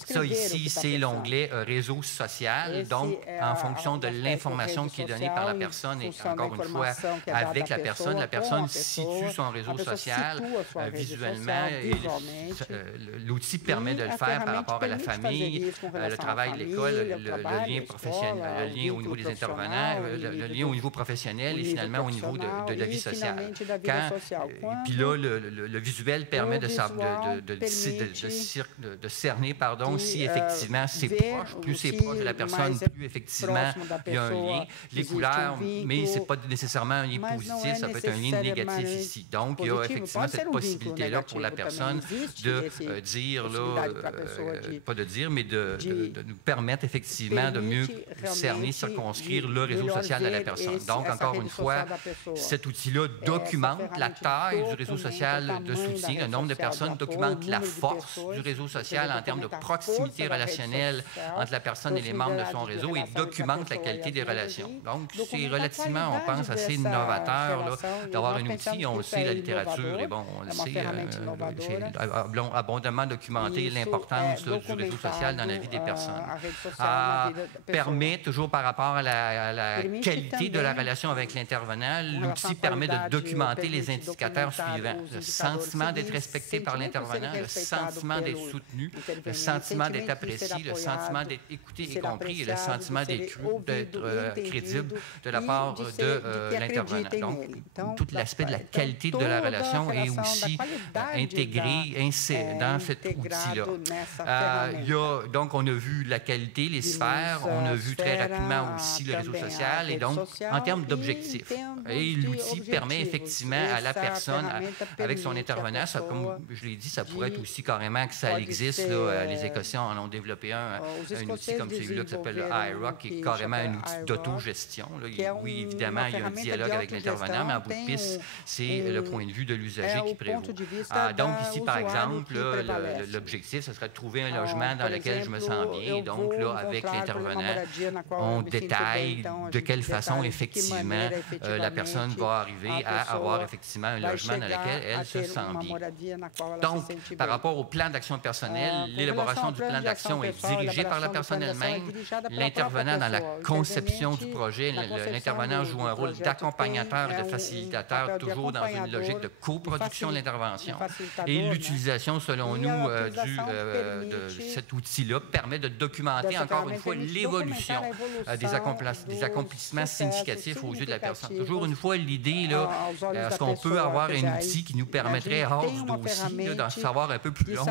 Ça ici, c'est l'onglet réseau social. Donc, en fonction de l'information qui est donnée par la personne et encore une fois, avec la personne situe son réseau social visuellement. L'outil permet de le faire par rapport à la famille, le travail, l'école, le lien professionnel, le lien au niveau des intervenants, le lien au niveau professionnel et finalement au niveau de la vie sociale. Puis là, le visuel permet de cerner si effectivement c'est proche. Plus c'est proche de la personne, plus effectivement il y a un lien. Les couleurs, mais ce n'est pas nécessairement un lien positif, ça peut être un lien négatif ici. Donc, il y a effectivement cette possibilité-là pour la personne de dire, pas de dire, mais de nous permettre effectivement de mieux cerner, circonscrire le réseau social de la personne. Donc, encore une fois, cet outil-là documente la taille du réseau social de soutien, le nombre de personnes, documente la force du réseau social en termes de proximité relationnelle entre la personne et les membres de son réseau et documente la qualité des relations. Donc, c'est relativement, on pense, assez novateur d'avoir un outil. On le sait, la littérature, et bon, on le sait, c'est abondamment documenté l'importance du réseau social dans la vie des personnes. Permet, toujours par rapport à la qualité de la relation avec l'intervenant, l'outil permet de documenter les indicateurs suivants. Le sentiment d'être respecté par l'intervenant, le sentiment d'être soutenu, le sentiment d'être apprécié, le sentiment d'être écouté et compris et le sentiment d'être crédible de la part de l'intervenant. Donc, tout l'aspect de la qualité de la relation est aussi intégré dans cet outil-là. Donc, on a vu la qualité, les sphères, on a vu très rapidement aussi le réseau social et donc, en termes d'objectifs. Et l'outil permet effectivement à la personne, avec son intervenant, comme je l'ai dit, ça pourrait être aussi carrément que ça existe. Les Écossais en ont développé un outil comme celui-là qui s'appelle le iRock, qui est carrément un outil d'autogestion. Oui, évidemment, il y a un dialogue avec l'intervenant, mais en bout de piste, c'est le point de vue de l'usager qui prévaut. Donc, ici, par exemple, l'objectif, ce serait de trouver un logement dans lequel je me sens bien. Donc, là, avec l'intervenant, on détaille de quelle façon, effectivement, la personne va arriver à avoir effectivement un logement dans lequel elle se sent bien. Donc, par rapport au plan d'action personnel, l'élaboration du plan d'action est dirigée par la personne elle-même. L'intervenant dans la conception du projet, l'intervenant joue un rôle d'accompagnateur et de facilitateur, toujours dans une logique de coproduction de l'intervention. Et l'utilisation, selon nous, de cet outil-là permet de documenter encore une fois l'évolution des accomplissements significatifs aux yeux de la personne. Toujours une fois, l'idée, est-ce qu'on peut avoir un outil qui nous permettrait, hors du dossier, d'en savoir un peu plus long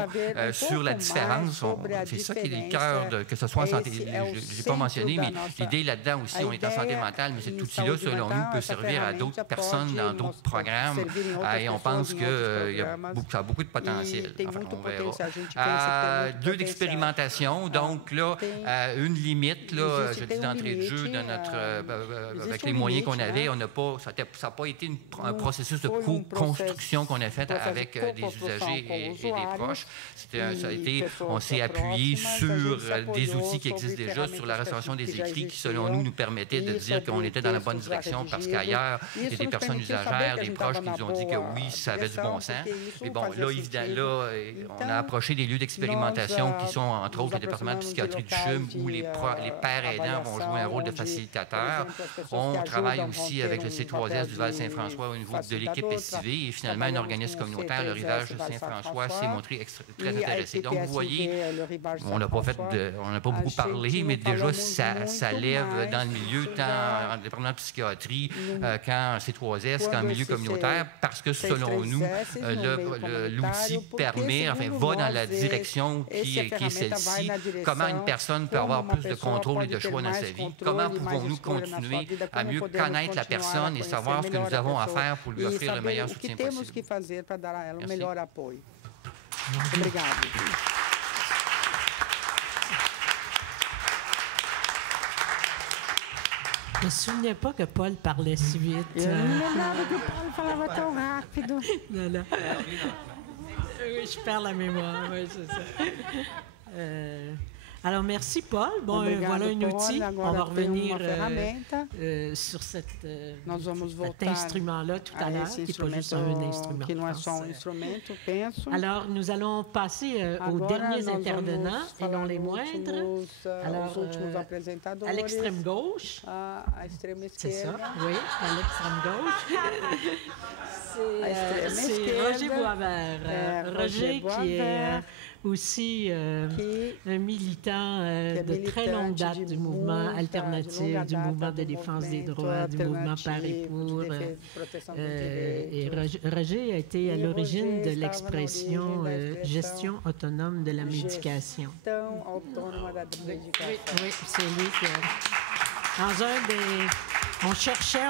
sur la différence? C'est ça qui est le cœur, que ce soit en santé. Je ne l'ai pas mentionné, mais l'idée là-dedans aussi, on est en santé mentale, mais cet outil-là, selon nous, peut servir à d'autres personnes dans d'autres programmes et on pense que ça a beaucoup de potentiel. Enfin, on verra. Deux d'expérimentation. Donc là, une limite, je dis d'entrée de jeu, avec les moyens qu'on avait, ça n'a pas été un processus de co-construction qu'on a fait avec des usagers et des proches. On s'est appuyé sur des outils qui existent déjà, sur la restauration des écrits qui, selon nous permettaient de dire qu'on était dans la bonne direction parce qu'ailleurs, il y a des personnes usagères, des proches qui nous ont dit que oui, ça avait du bon sens. Mais bon, là, on a approché des lieux d'expérimentation qui sont, entre autres, le département de psychiatrie du CHUM où les pères aidants vont jouer un rôle de facilitateur. On travaille aussi avec le C3S du Val-Saint-François au niveau de l'équipe estivée et finalement, un organisme communautaire, le Rivage de Saint-François, s'est montré très intéressé. Donc, vous voyez, on n'a pas beaucoup parlé, mais déjà, ça lève dans le milieu, tant en département de psychiatrie qu'en C3S, qu'en milieu communautaire, parce que, selon nous, l'outil va dans la direction qui est celle-ci. Comment une personne peut avoir plus de contrôle et de choix dans sa vie? Comment pouvons-nous continuer à mieux connaître la personne et savoir ce que nous avons à faire pour lui offrir le meilleur soutien possible? Je ne me souvenais pas que Paul parlait si vite. Je perds la mémoire, oui, c'est ça. Alors, merci, Paul. Bon, voilà un outil. On va revenir sur cet instrument-là tout à l'heure, qui n'est pas juste un instrument. Alors, nous allons passer aux derniers intervenants, et non les moindres. Alors, à l'extrême gauche. C'est ça, oui, à l'extrême gauche. C'est Roger Boisvert. Roger qui est aussi un militant de très longue date du mouvement alternatif, du mouvement de défense des droits, du mouvement Par et pour. Et Roger a été à l'origine de l'expression gestion autonome de la médication. Oui, c'est lui qui dans un des... On cherchait,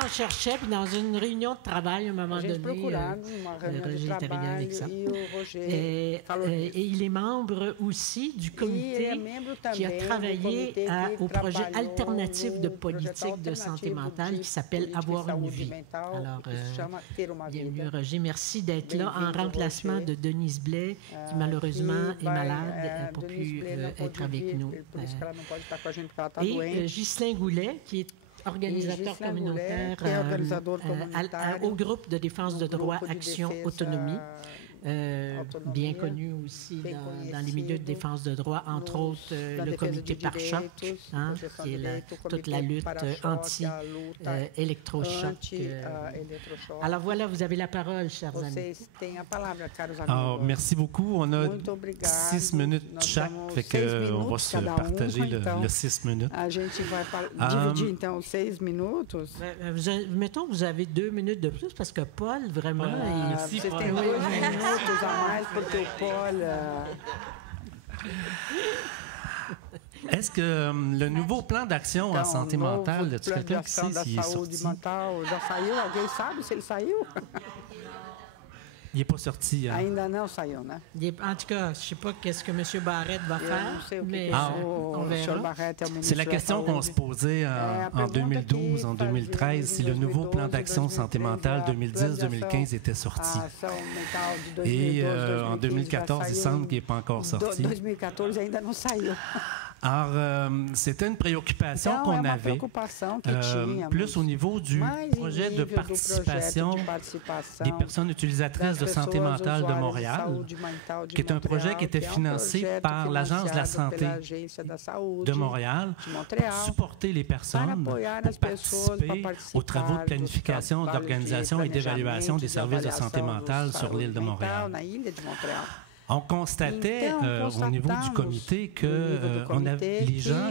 puis dans une réunion de travail, à un moment donné, Roger est arrivé avec ça. Et il est membre aussi du comité qui a travaillé au projet alternatif de politique de santé mentale qui s'appelle Avoir une vie. Alors, bienvenue Roger. Merci d'être là en remplacement de Denise Blais, qui malheureusement est malade et n'a pas pu être avec nous. Et Ghislain Goulet, qui est organisateur communautaire au groupe de défense de droits Action Autonomie, bien connu aussi dans les milieux de défense de droits, entre autres le comité Pare-Choc, qui est toute la lutte anti-électrochoc. Alors voilà, vous avez la parole, chers amis. Alors, merci beaucoup. On a 6 minutes chaque, fait qu'on va se partager le 6 minutes. Mettons que vous avez 2 minutes de plus, parce que Paul, vraiment... C'était 2 minutes a mais porque o Paul... Est-ce que le nouveau plan d'action en santé mentale, tu quelqu'un qui sait s'il est sorti? Já saiu? Alguém sabe se ele saiu? Il n'est pas sorti. Hein? Ainda não saiu, né? En tout cas, je ne sais pas qu'est-ce que M. Barrett va faire, mais on verra. C'est la question qu'on se posait en 2012, en 2013, si le nouveau plan d'action santé mentale 2010-2015 était sorti. Et en 2014, il semble qu'il n'est pas encore sorti. 2014 ainda não saiu. Alors, c'était une préoccupation qu'on avait, plus au niveau du projet de participation des personnes utilisatrices de santé mentale de Montréal, qui est un projet qui était financé par l'Agence de la santé de Montréal pour supporter les personnes, pour participer aux travaux de planification, d'organisation et d'évaluation des services de santé mentale sur l'île de Montréal. On constatait au niveau du comité que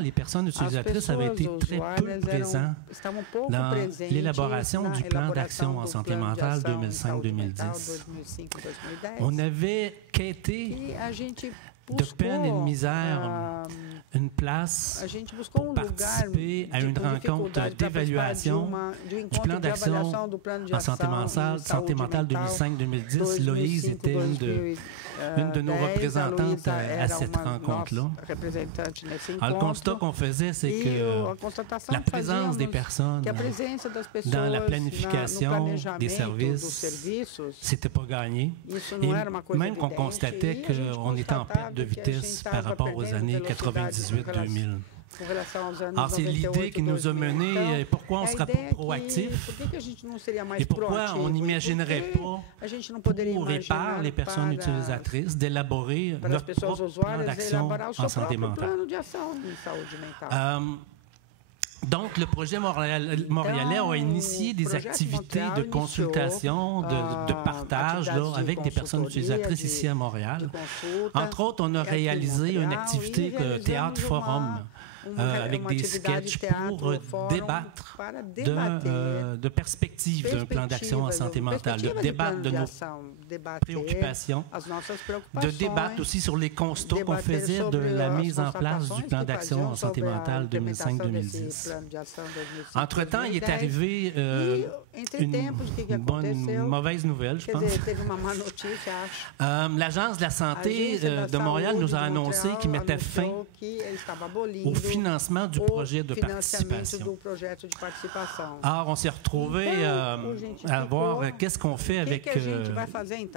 les personnes utilisatrices avaient été très peu présents dans l'élaboration du plan d'action en santé mentale 2005-2010. On avait quitté de peine et de misère une place pour participer à une rencontre d'évaluation du plan d'action en santé mentale 2005-2010. Loïse était une de nos représentantes à cette rencontre-là. Alors, le constat qu'on faisait, c'est que la présence des personnes dans la planification des services, c'était pas gagné. Et même qu'on constatait qu'on était en perte de vitesse par rapport aux années 98-2000. Alors, c'est l'idée qui nous a menés, pourquoi on ne sera pas proactif et pourquoi on n'imaginerait pas pour et par les personnes utilisatrices d'élaborer notre propre plan d'action en santé mentale. Donc, le projet montréalais a initié des activités de consultation, de partage avec des personnes utilisatrices ici à Montréal. Entre autres, on a réalisé une activité Théâtre Forum avec des sketchs pour débattre de perspectives d'un plan d'action en santé mentale, de débattre de nos préoccupations, de débattre aussi sur les constats qu'on faisait de la mise en place du plan d'action en santé mentale 2005-2010. Entre-temps, il est arrivé une mauvaise nouvelle, je pense. L'Agence de la santé de Montréal nous a annoncé qu'il mettait fin au financement du projet de participation. Alors, on s'est retrouvé à voir qu'est-ce qu'on fait avec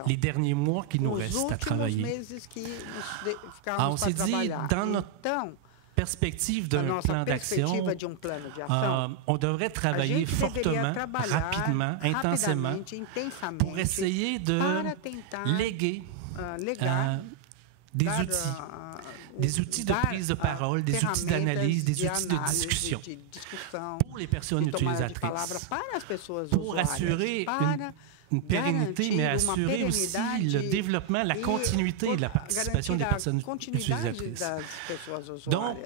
les derniers mois qui nous restent à travailler. Alors, on s'est dit, perspective d'un plan d'action, on devrait travailler fortement, rapidement, intensément, pour essayer de léguer des outils de prise de parole, des outils d'analyse, des outils de discussion pour les personnes utilisatrices, pour assurer une pérennité, mais assurer aussi le développement, la continuité de la participation des personnes utilisatrices. Donc,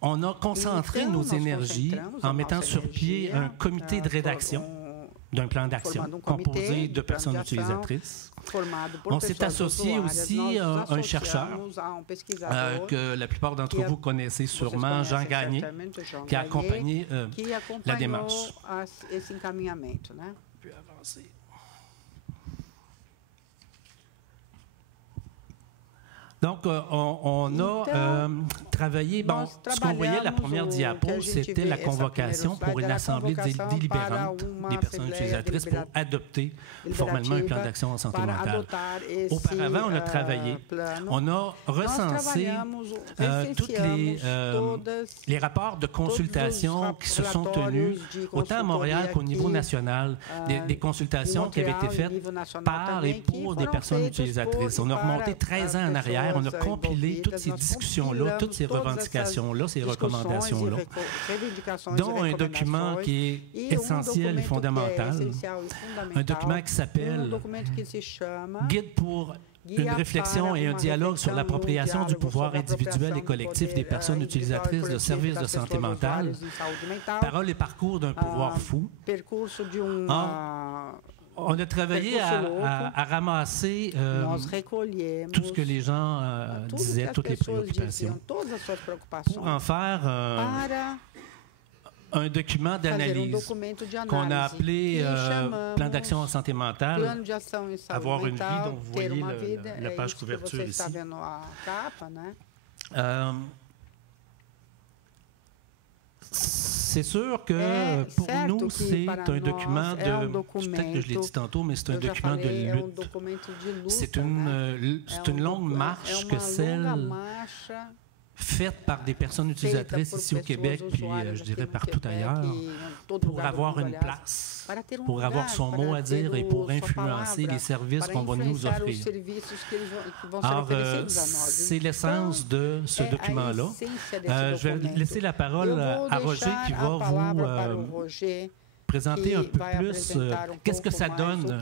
on a concentré nos énergies en mettant sur pied un comité de rédaction d'un plan d'action composé de personnes utilisatrices. On s'est associé aussi à un chercheur que la plupart d'entre vous connaissez sûrement, Jean Gagné, qui a accompagné la démarche. Puis avancer. Donc, on a travaillé, bon, ce qu'on voyait, la première diapo, c'était la convocation pour une assemblée délibérante des personnes utilisatrices pour adopter formellement un plan d'action en santé mentale. Auparavant, on a travaillé, on a recensé tous les rapports de consultation qui se sont tenus, autant à Montréal qu'au niveau national, des consultations qui avaient été faites par et pour des personnes utilisatrices. On a remonté 13 ans en arrière. On a compilé toutes ces discussions-là, toutes ces revendications-là, ces recommandations-là, dont un document qui est essentiel et fondamental, un document qui s'appelle « Guide pour une réflexion et un dialogue sur l'appropriation du pouvoir individuel et collectif des personnes utilisatrices de services de santé mentale, paroles et parcours d'un pouvoir fou ». On a travaillé à ramasser tout ce que les gens disaient, toutes les préoccupations, pour en faire un document d'analyse qu'on a appelé Plan d'action en santé mentale, Avoir une vie, dont vous voyez la page couverture ici. C'est sûr que pour nous, c'est un document de... Peut-être que je l'ai dit tantôt, mais c'est un document de lutte. C'est une longue marche que celle faite par des personnes utilisatrices ici au Québec, puis je dirais partout ailleurs, pour avoir une place, pour avoir son mot à dire et pour influencer les services qu'on va nous offrir. Alors, c'est l'essence de ce document-là. Je vais laisser la parole à Roger qui va vous présenter un peu plus qu'est-ce que ça donne,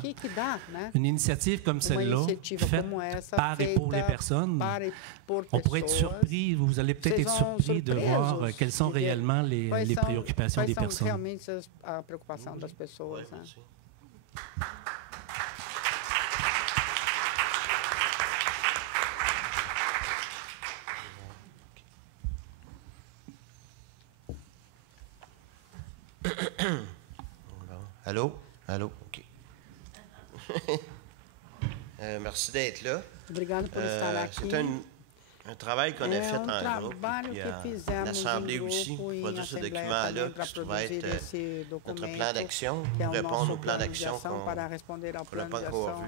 une initiative comme celle-là, faite par et pour les personnes. On pourrait être surpris, vous allez peut-être être surpris de voir quelles sont réellement les préoccupations des personnes. Allô? Allô? OK. Merci d'être là. C'est un travail qu'on a fait en groupe, puis l'Assemblée aussi, pour produire ce document-là, qui se trouve être notre plan d'action, pour répondre au plan d'action qu'on n'a pas encore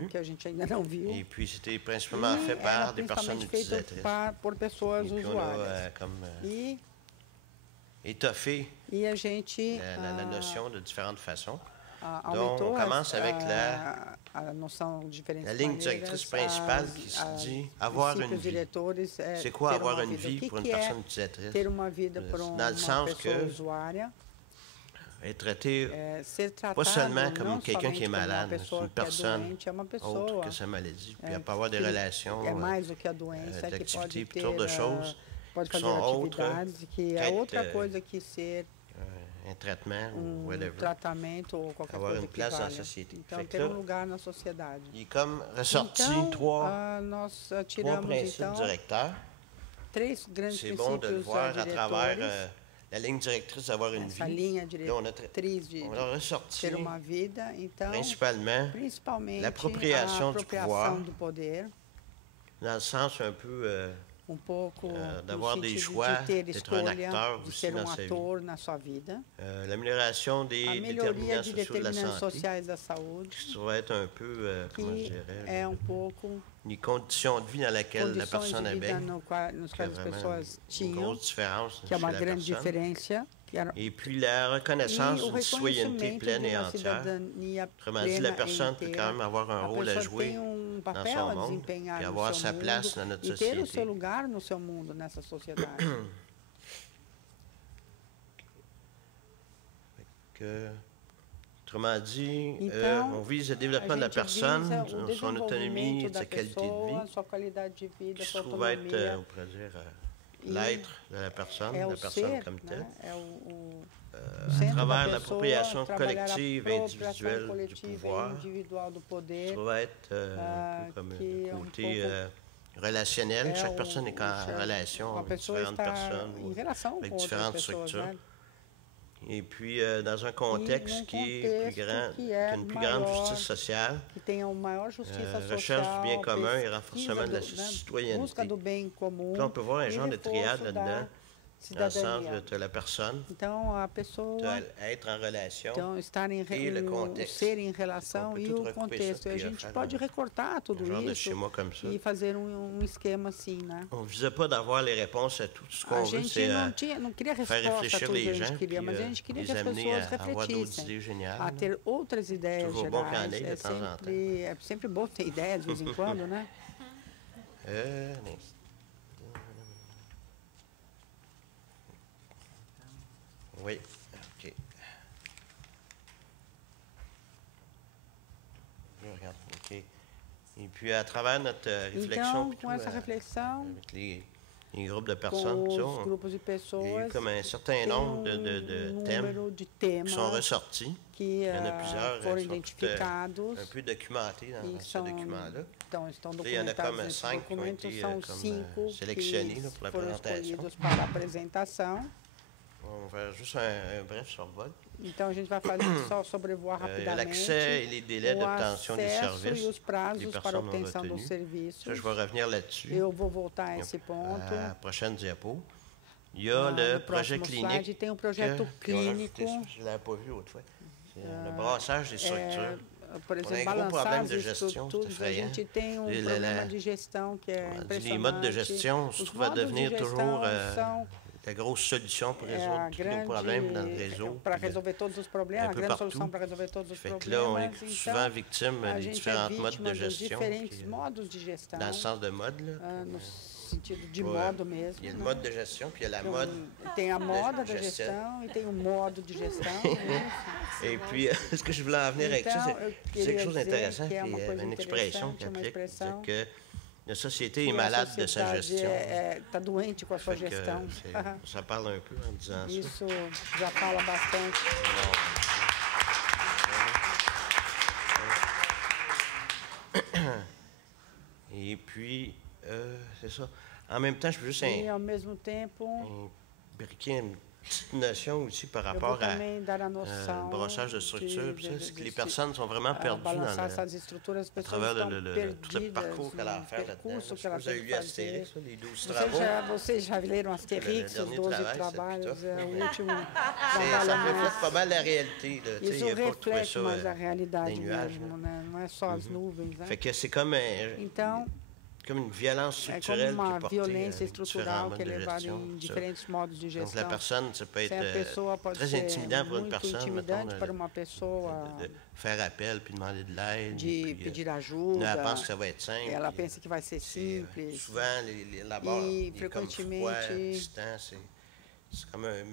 vu. Et puis, c'était principalement fait par des personnes utilisatrices. Et puis, on a comme étoffé la notion de différentes façons. Donc, on commence avec la ligne directrice principale qui se dit « Avoir une vie ». C'est quoi avoir une vie pour une personne utilisatrice? Dans le sens que être traité pas seulement comme quelqu'un qui est malade, mais c'est une personne autre que sa maladie. Puis il peut avoir des relations, d'activités, puis toutes sortes de choses qui sont autres un traitement ou whatever, avoir une place dans la société. Fait que là, il est comme ressorti trois principes directeurs. C'est bon de le voir à travers la ligne directrice d'avoir une vie. Là, on a ressorti principalement l'appropriation du pouvoir, dans le sens un peu d'avoir des choix, d'être un acteur aussi dans sa vie. L'amélioration des déterminants sociaux de la santé, qui va être un peu, comment je dirais, les conditions de vie dans lesquelles la personne avait, qui a vraiment une grosse différence chez la personne. Et puis la reconnaissance d'une citoyenneté pleine et entière. Autrement dit, la personne peut quand même avoir un rôle à jouer dans son monde et avoir sa place dans notre société. Autrement dit, on vise le développement de la personne, son autonomie et sa qualité de vie, qui se trouve être, on pourrait dire, l'être de la personne comme telle, à travers l'appropriation collective et individuelle du pouvoir. Ça va être un peu comme le côté relationnel. Chaque personne est en relation avec différentes personnes ou avec différentes structures. Et puis, dans un contexte qui est plus grand, qui a une plus grande justice sociale, recherche du bien commun et renforcement de la citoyenneté. Puis là, on peut voir un genre de triade là-dedans, dans le sens de la personne, être en relation et le contexte. E o contexto. A gente pode recortar tudo isso e fazer esquema assim, né? On ne visait pas d'avoir les réponses à tout ce qu'on veut, c'est faire réfléchir les gens, puis les amener à avoir d'autres idées géniales. A ter outras ideias toujours bon qu'il y en ait de temps en temps. É sempre bom ter ideias de vez em quando, né? Oui, OK. Je regarde, OK. Et puis, à travers notre réflexion, avec les groupes de personnes, il y a eu comme un certain nombre de thèmes qui sont ressortis. Il y en a plusieurs qui sont un peu documentés dans ce document-là. Il y en a comme 5 qui ont été sélectionnés pour la présentation. On va faire juste un bref survol. Então, a gente vai fazer só sobrevoar rapidamente l'accès et les délais d'obtention des services e os prazos para obtenção dos serviços. Ça, je vais revenir là-dessus. Eu vou voltar a esse ponto. À la prochaine diapo. Il y a le projet clinique. Tem um projeto clínico. Je ne l'avais pas vu autrefois. C'est le brassage des structures. Por exemplo, balançar as estruturas, a gente tem problema de gestão que é impressionante. Les modes de gestion se trouvent à devenir toujours la grosse solution pour résoudre tous nos problèmes dans le réseau. Para resolver todos os problemas, a grande solução para resolver todos os problemas. Fait que là, on est souvent victime des différents modes de gestion. Dans le sens de mode, là. No sentido de modo mesmo. Il y a le mode de gestion, puis il y a la mode. Tem a moda da gestão e tem o modo de gestão. Et puis, ce que je voulais en venir avec ça, c'est quelque chose d'intéressant, puis une expression qui applique, c'est que la société est malade de sa gestion. Está doente com a sua gestão. Ça parle un peu en disant ça. Isso já fala bastante. Et puis, c'est ça. En même temps, je veux juste briquer une petite notion aussi par rapport à brossage de structure. C'est que les personnes sont vraiment perdues à travers tout le parcours qu'elle a à faire là-dedans. Vous avez lu Astérix, les 12 travaux. Vocês já leram Astérix, os 12 trabalhos, o último ça reflète pas mal la réalité. Isso reflete mais a realidade mesmo, né? Não é só as nuvens, né? Fait que c'est comme une violence structurelle qui est portée estrutural que é levada em diferentes modos de gestão. Donc, la personne, ça peut être très intimidant pour une personne, mettons, de faire appel puis demander de l'aide. De pedir ajuda. Elle pense que ça va être simple. Ela pensa que vai ser simples. Souvent, les labors, frequentemente, c'est comme un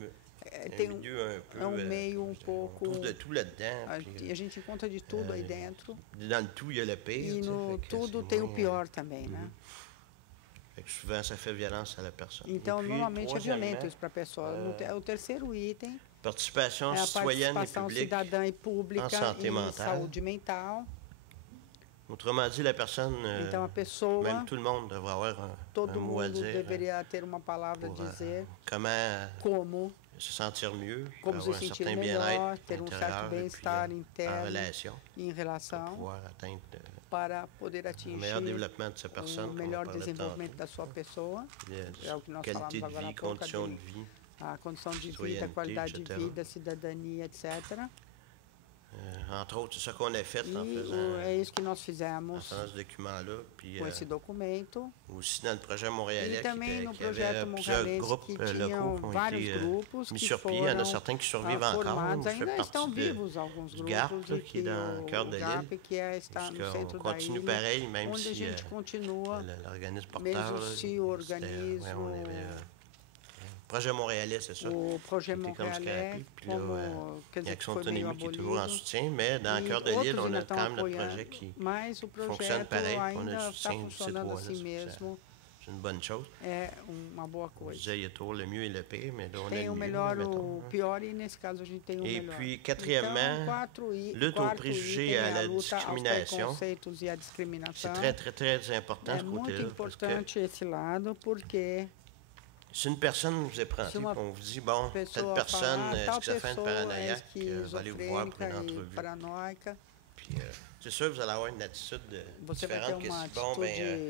milieu un peu, meio um pouco. On trouve de tout là-dedans. A gente encontra de tudo aí dentro. Dans le tout, il y a le pire. E no tudo tem o pior também, né? Souvent, ça fait violence à la personne. Então, normalmente é violento isso para a pessoa. O terceiro item participação citoyenne cidadã e pública en santé em mentale. saúde mental. Autrement dit, la personne, então, a pessoa, même tout le monde devrait avoir un mot à dire. Deveria ter uma palavra a dizer. Como se sentir mieux, como avoir se un certain bien-être ter certo bem-estar interno en relation, em relação pour pouvoir atteindre o melhor desenvolvimento de sua pessoa, qualité de vie, conditions de vie, a condição de vida, qualidade de vida, cidadania, etc. Entre autres, c'est ça qu'on a fait en faisant é isso que nós fizemos ce document-là. Puis, com esse documento. Aussi dans le projet montréalais, qui avait plusieurs groupes locaux qui ont été mis sur pied. Il y en a certains qui survivent encore. Je fais partie du GARP, qui est dans le cœur de l'île. On continue pareil, même si l'organisme porteur, projet montréalais, c'est ça. O projet montréalais, il y a Action Autonomie qui est toujours en soutien, mais dans le cœur de l'île, on a quand même notre projet qui fonctionne pareil. On a du soutien du C3. C'est une bonne chose. Je disais, il y a toujours le mieux et le pire, mais là, on a le mieux. Et puis, quatrièmement, lutte aux préjugés et à la discrimination. C'est très, très, très important ce côté-là. Si une personne vous est pressée, on vous dit, bon, cette personne, est-ce que ça fait une paranoïaque, vous allez vous voir pour une entrevue. Puis, c'est sûr que vous allez avoir une attitude différente que si, bon, ben,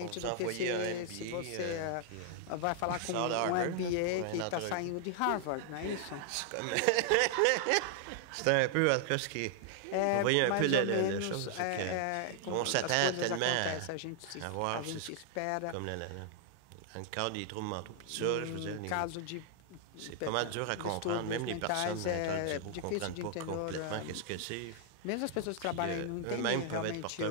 on vous envoyez un MBA, vai falar com MBA que está saindo de Harvard, não é isso? C'est un peu, en tout cas, ce qui est... Vous voyez un peu la chose, c'est qu'on s'attend tellement à voir, comme dans le cadre des troubles mentaux, puis ça, je veux dire, c'est pas mal dur à comprendre. Même les personnes ne comprennent pas complètement qu'est-ce que c'est. Mesmo as pessoas que trabalham não entendem realmente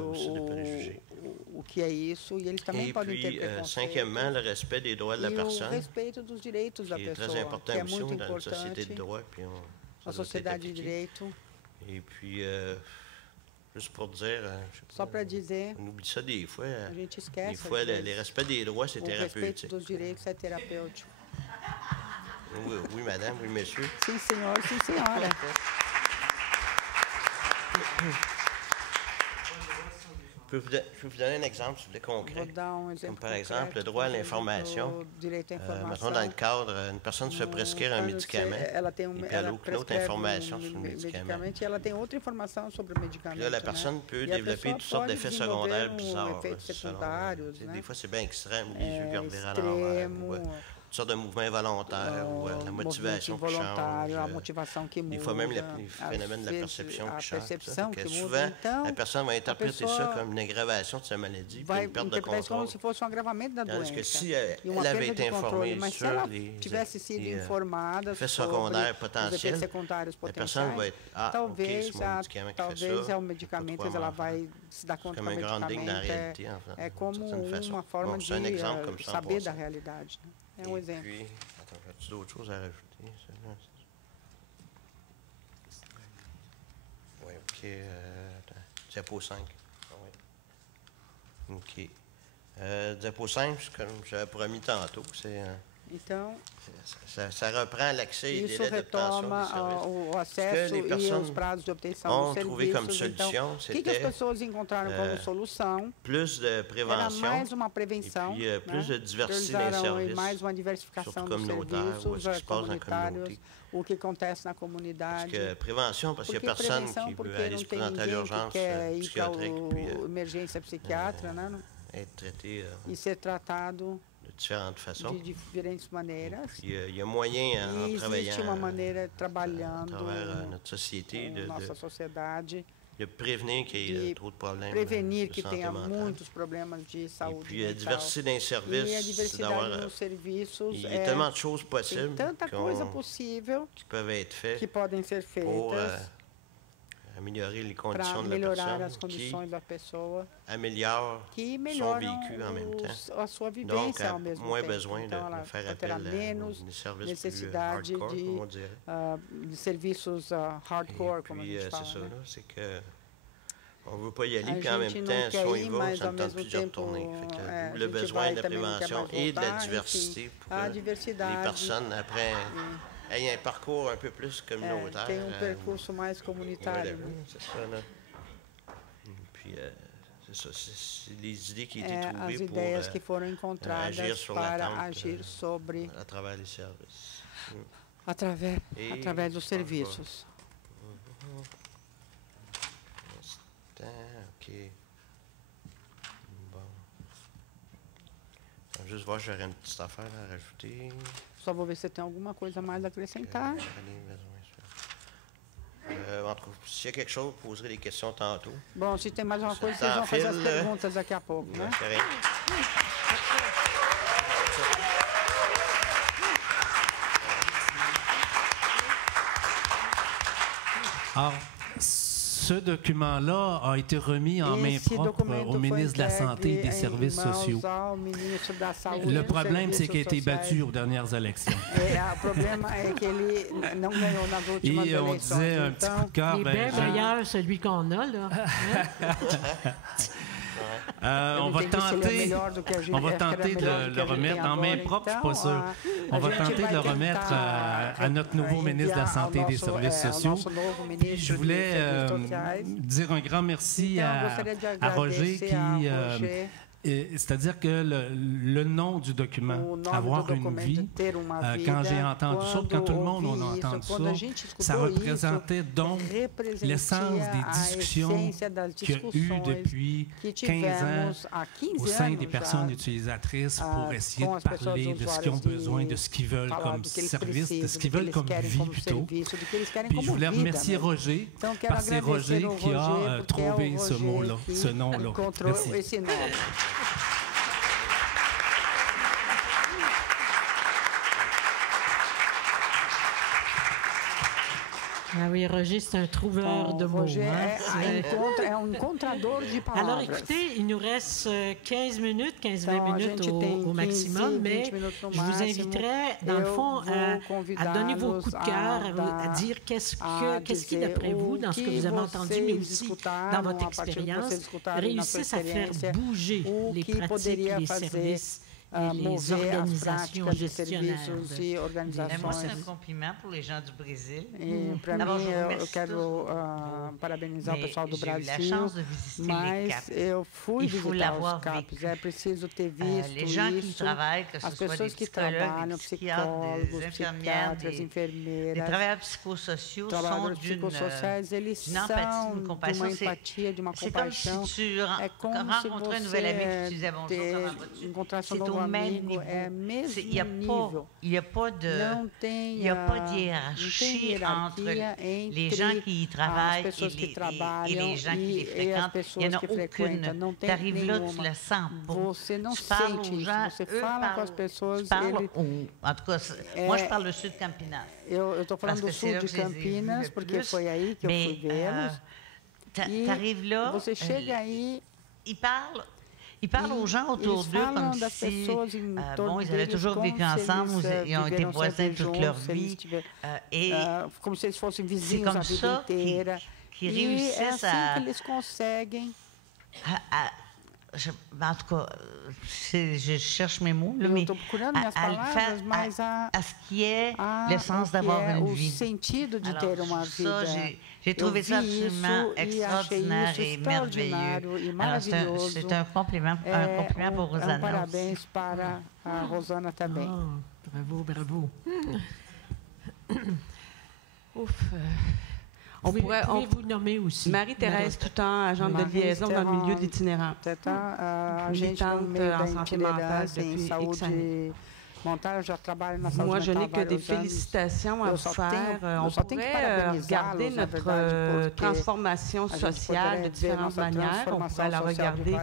o que é isso, e eles também podem ter preconceito. Cinquièmement, le respect des droits de la personne, o respeito dos direitos da pessoa, très important que é aussi muito dans une société de droit, puis a sociedade de direito. Et puis, juste pour dire, só para dizer, on oublie ça des fois. A gente esquece. Des fois, le respect des droits, c'est thérapeutique. O respeito dos direitos é terapêutico. Oui, oui, madame, oui, monsieur. Sim, senhor, sim, senhora. Je peux vous donner un exemple, si vous voulez, concret. Comme par exemple, le droit à l'information. Mettons, dans le cadre, une personne se fait prescrire un médicament et puis elle a aucune autre information sur le médicament. Là, la personne peut développer toutes sortes d'effets secondaires bizarres. Des fois, c'est bien extrême, les yeux gardés à l'envers. Toutes sortes de mouvements involontaires ou la motivation qui change. Des fois même les phénomènes de la perception qui changent. Souvent, la personne va interpréter ça comme une aggravation de sa maladie, puis une perte de contrôle. Tandis que si elle avait été informée sur les effets secondaires potentiels, la personne va être « Ah, OK, c'est mon médicament qui fait ça. » C'est comme un grand ding dans la réalité, en fait. É como uma forma de saber da realidade. É um exemplo. Puis, attends, as-tu d'autres choses à rajouter? Oui, OK. Diapo 5. Oui. OK. Diapo 5, comme j'avais promis tantôt, c'est... Então, ça reprend l'accès et isso délai d'obtention retoma o acesso e os prazos de obtenção dos serviços. Então, o que as pessoas encontraram como solução? Plus de prévention, era mais uma prevenção, et puis, plus de diversité des services, mais uma diversificação dos serviços comunitários, o que acontece na comunidade. Parce que prévention, parce qu'il n'y a personne qui veut aller se présenter à l'urgence psychiatrique, puis emergência psiquiatra, né? Être traité e ser tratado de différentes façons. De diferentes maneiras. Il y a moyen, en travaillant uma maneira trabalhando à travers notre société, nossa sociedade, de prévenir qu'il y ait trop de problèmes prevenir de que santé tenha mentale. muitos problemas de saúde Et puis, a mental. diversité dans les services, E a diversidade nos serviços, il y a tellement de choses possibles tanta coisa possível qui peuvent être faites que podem ser pour feitas améliorer les conditions para de la melhorar as personne, condições da pessoa, améliore que son melhoram vécu en même temps. a sua Donc, vivência ao mesmo moins tempo. besoin Então, de ela faire terá appel menos à des services necessidade plus hardcore, comme on dirait. de serviços hardcore, como a Et puis, gente fala. c'est ça, Né? là, c'est que on ne veut pas y aller, A puis en même gente temps, não si quer on ir, y va, mas ça ao me tente mesmo plus de tempo retourner. Fait que, a le gente besoin vai de la também não quer prévention mais et de la voltar, diversité enfim, pour a que diversidade. les personnes, après, aient un parcours un peu plus communautaire. Tem percurso mais comunitário. Né? C'est ça, là. Puis, c'est ça, c'est les idées qui ont été trouvées as pour ideias que foram encontradas agir sur para l'attente agir sobre à travers les services. através dos serviços. OK. Juste voir si j'aurais une petite affaire à rajouter. Só vou ver se tem alguma coisa mais a acrescentar. En tout cas, s'il y a quelque chose, vous poserez des questions tantôt. Bom, se tem mais alguma coisa, vocês vão fazer as perguntas daqui a pouco, né? Alors, ce document-là a été remis en main propre au ministre de la Santé et des Services sociaux. Le problème, c'est qu'il a été battu aux dernières élections. Et on disait un petit coup de cœur... Il est bien meilleur, celui qu'on a, là. On va tenter de le remettre en main propre, je ne suis pas sûr. On va tenter de le remettre à notre nouveau ministre de la Santé et des Services sociaux. Puis je voulais dire un grand merci à Roger qui... C'est-à-dire que le nom du document, Avoir une vie, quand j'ai entendu ça, quand tout le monde a entendu ça représentait donc l'essence des discussions qu'il y a eu depuis 15 ans au sein des personnes utilisatrices pour essayer de parler de ce qu'ils ont besoin, de ce qu'ils veulent comme service, de ce qu'ils veulent comme vie plutôt. Puis je voulais remercier Roger, parce que c'est Roger qui a trouvé ce mot-là, ce nom-là. Merci. Ah oui, Roger, c'est un trouveur de mots. Roger est un encontrador de palavras. Alors, écoutez, il nous reste 15 minutes, 15-20 minutes au maximum, mais je vous inviterais, dans le fond, à donner vos coups de cœur, à dire qu'est-ce qui, d'après vous, dans ce que vous avez entendu, mais aussi dans votre expérience, réussissent à faire bouger les pratiques et les services et les organisations gestionnaires. Moi, c'est un compliment pour les gens du Brésil. Para mim, eu quero parabenizar o pessoal do Brasil, mas eu fui visitar os CAPs. É preciso ter visto isso. As pessoas que trabalham, psicólogos, psiquiatras, enfermeiras, trabalhadores psicossociais, eles são de uma empatia, de uma compaixão. É como se você encontrasse um novo amigo, é mesmo nível. Il n'y a pas de hiérarchie entre les gens qui y travaillent et les gens qui les fréquentent. Il n'y en a aucune. Tu arrives là, tu le sens pas. Tu parles aux gens, eux parlent. En tout cas, moi, je parle do sul de Campinas. Eu estou falando do sul de Campinas, porque foi aí que eu fui vê-los. Tu arrives là, você chega aí, ils parlent aux gens autour d'eux comme si, bon, ils avaient toujours vécu ensemble, ils ont été voisins toute leur vie, et c'est comme ça qu'ils réussissent en tout cas, je cherche mes mots, là, mais à ce qui est l'essence d'avoir une vie. Alors, ça, j'ai trouvé ça absolument extraordinaire et merveilleux. Alors, c'est un compliment pour Rosana. Parabéns para a Rosana também. Bravo, bravo. Ouf. On pourrait vous nommer aussi. Marie-Thérèse Toutant, agente de liaison dans le milieu de l'itinérant. Militante en santé mentale depuis X années. Moi, je n'ai que des félicitations à vous faire. On pourrait regarder notre transformation sociale de différentes manières. On pourrait la regarder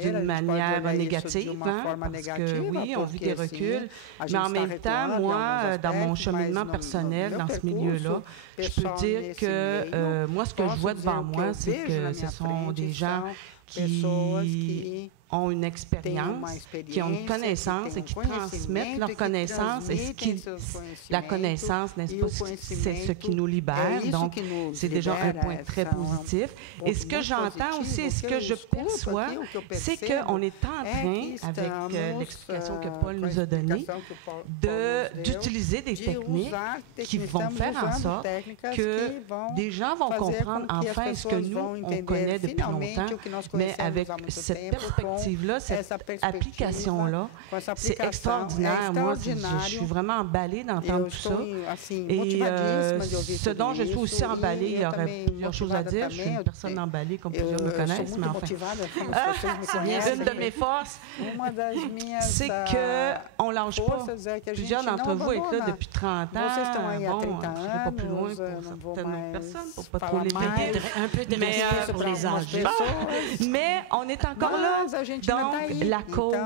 d'une manière négative, parce que oui, on vit des reculs. Mais en même temps, moi, dans mon cheminement personnel, dans ce milieu-là, je peux dire que moi, ce que je vois devant moi, c'est que ce sont des gens qui ont une expérience, qui ont une connaissance et qui transmettent leur connaissance. Et la connaissance, n'est-ce pas, c'est ce qui nous libère. Donc, c'est déjà un point très positif. Et ce que j'entends aussi et ce que je perçois, c'est qu'on est en train, avec l'explication que Paul nous a donnée, d'utiliser des techniques qui vont faire en sorte que des gens vont comprendre enfin ce que nous, on connaît depuis longtemps, mais avec cette perspective perspective-là, cette application-là, c'est extraordinaire. Moi, je suis vraiment emballée d'entendre tout ça. Et ce dont je suis aussi emballée, il y aurait plusieurs choses à dire. Je suis une personne emballée, comme plusieurs me connaissent, mais enfin. Une de mes forces, c'est qu'on ne lâche pas. Plusieurs d'entre vous êtes là depuis 30 ans. Bon, je ne serai pas plus loin pour certaines personnes, pour ne pas trop les payer. Un peu de respect pour les âgés. Mais on est encore là. Donc, la cause,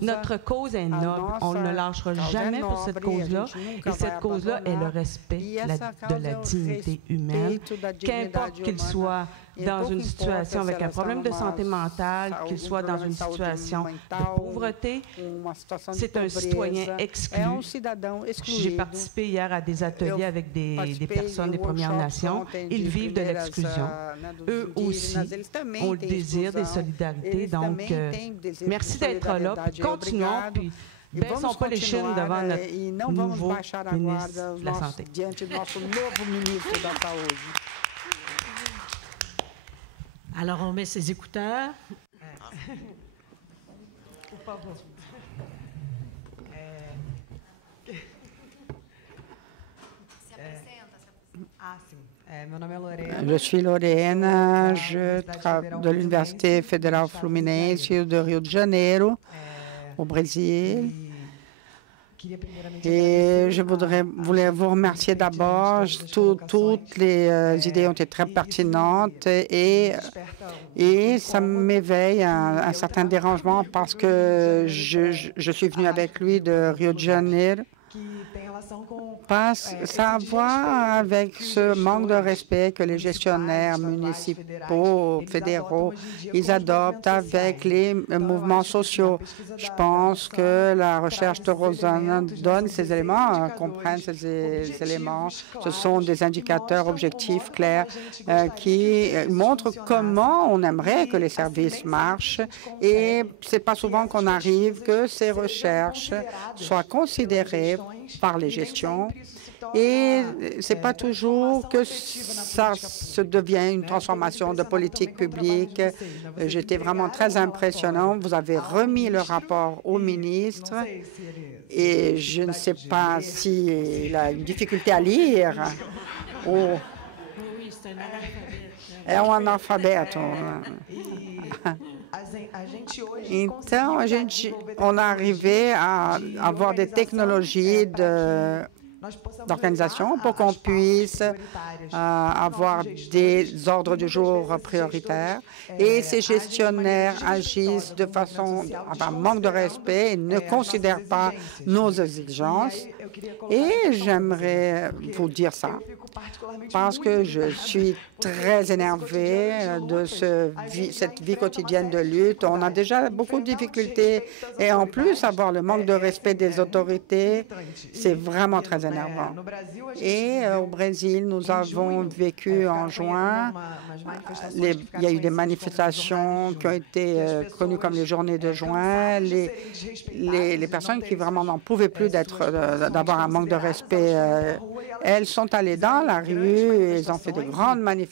notre cause est noble. On ne lâchera jamais pour cette cause-là. Et cette cause-là est le respect de la dignité humaine, qu'importe qu'il soit dans une situation avec un problème de santé mentale, qu'il soit dans une situation de pauvreté. C'est un citoyen exclu. J'ai participé hier à des ateliers avec des personnes des Premières Nations. Ils vivent de l'exclusion. Eux aussi ont le désir des solidarités. Donc, merci d'être là. Puis continuons. Puis baissons pas les chines devant notre nouveau ministre de la Santé. Alors, on met ses écouteurs. Je suis Lorena, de l'Université fédérale Fluminense de Rio de Janeiro, au Brésil. Et je voulais vous remercier d'abord. Toutes les idées ont été très pertinentes et ça m'éveille un certain dérangement parce que je suis venue avec lui de Rio de Janeiro. Ça a à voir avec ce manque de respect que les gestionnaires municipaux, fédéraux, ils adoptent avec les mouvements sociaux. Je pense que la recherche de Rosanna donne ces éléments, comprenne ces éléments. Ce sont des indicateurs objectifs, clairs, qui montrent comment on aimerait que les services marchent. Et ce n'est pas souvent qu'on arrive que ces recherches soient considérées par les gestions. Et ce n'est pas toujours que ça se devient une transformation de politique publique. J'étais vraiment très impressionnant. Vous avez remis le rapport au ministre et je ne sais pas s'il a une difficulté à lire. Oh. Oui, c'est un analphabète. É um analfabeto. Então, on est arrivé à avoir des technologies d'organisation pour qu'on puisse avoir des ordres du jour prioritaires. Et ces gestionnaires agissent de façon, enfin, manque de respect et ne considèrent pas nos exigences. Et j'aimerais vous dire ça, parce que je suis très énervée de cette vie quotidienne de lutte. On a déjà beaucoup de difficultés et en plus, avoir le manque de respect des autorités, c'est vraiment très énervant. Et au Brésil, nous avons vécu en juin, il y a eu des manifestations qui ont été connues comme les journées de juin. Les personnes qui vraiment n'en pouvaient plus d'avoir un manque de respect, elles sont allées dans la rue, elles ont fait de grandes manifestations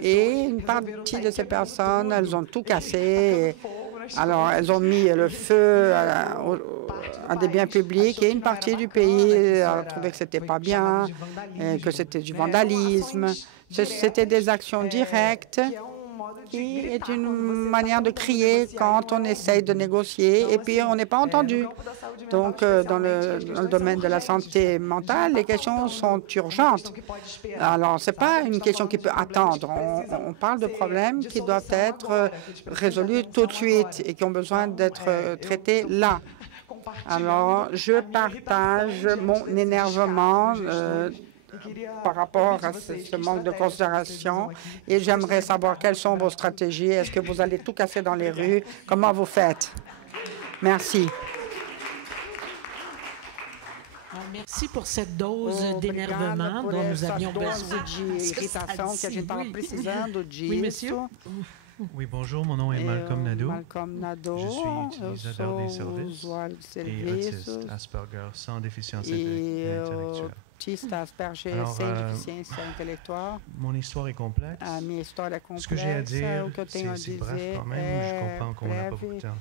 et une partie de ces personnes, elles ont tout cassé. Alors, elles ont mis le feu à des biens publics et une partie du pays a trouvé que ce n'était pas bien, que c'était du vandalisme. C'était des actions directes qui est une manière de crier quand on essaye de négocier et puis on n'est pas entendu. Donc, dans le domaine de la santé mentale, les questions sont urgentes. Alors, ce n'est pas une question qui peut attendre. On parle de problèmes qui doivent être résolus tout de suite et qui ont besoin d'être traités là. Alors, je partage mon énervement par rapport à ce manque de considération et j'aimerais savoir quelles sont vos stratégies. Est-ce que vous allez tout casser dans les rues? Comment vous faites? Merci. Merci pour cette dose d'énervement dont nous avions besoin. Oui, monsieur. Oui, bonjour, mon nom est Malcolm Nadeau. Je suis utilisateur des services et autiste Asperger sans déficience intellectuelle. Alors, mon histoire est complexe. Ce que j'ai à dire, c'est bref quand même, je comprends qu'on n'a pas beaucoup de temps.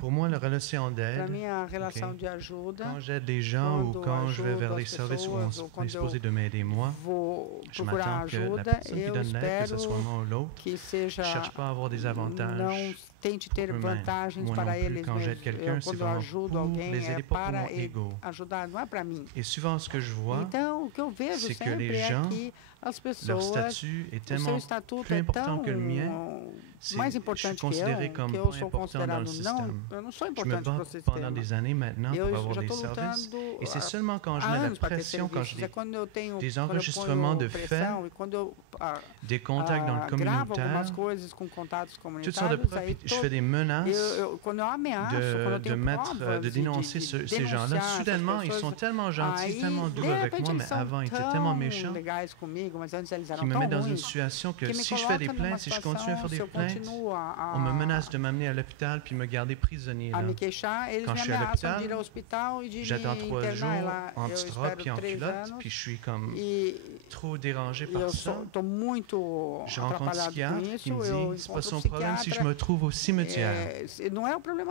Pour moi, la relation d'aide, quand j'aide des gens ou quand je vais vers les services où on est supposé de m'aider moi, je m'attends que la personne qui donne l'aide, que ce soit moi ou l'autre, ne cherche pas à avoir des avantages. Moi non plus, quand j'aide quelqu'un, c'est vraiment pour les aider, pas pour mon ego. Et souvent, ce que je vois, c'est que les gens, leur statut est tellement plus important que le mien. Je suis considéré comme pas important dans le système. Je me bats pendant des années maintenant pour avoir des services. Et c'est seulement quand je mets la pression, quand j'ai des enregistrements de faits, des contacts dans le communautaire, toutes sortes de preuves, je fais des menaces de dénoncer ces gens-là. Soudainement, ils sont tellement gentils, tellement doux avec moi, mais avant, ils étaient tellement méchants qu'ils me mettent dans une situation que si je fais des plaintes, si je continue à faire des plaintes, on me menace de m'amener à l'hôpital puis me garder prisonnier là. Quand je suis à l'hôpital, j'attends 3 jours en petit drap puis en culotte, puis je suis comme trop dérangé par ça. Je rencontre un psychiatre qui me dit c'est pas son problème si je me trouve au cimetière.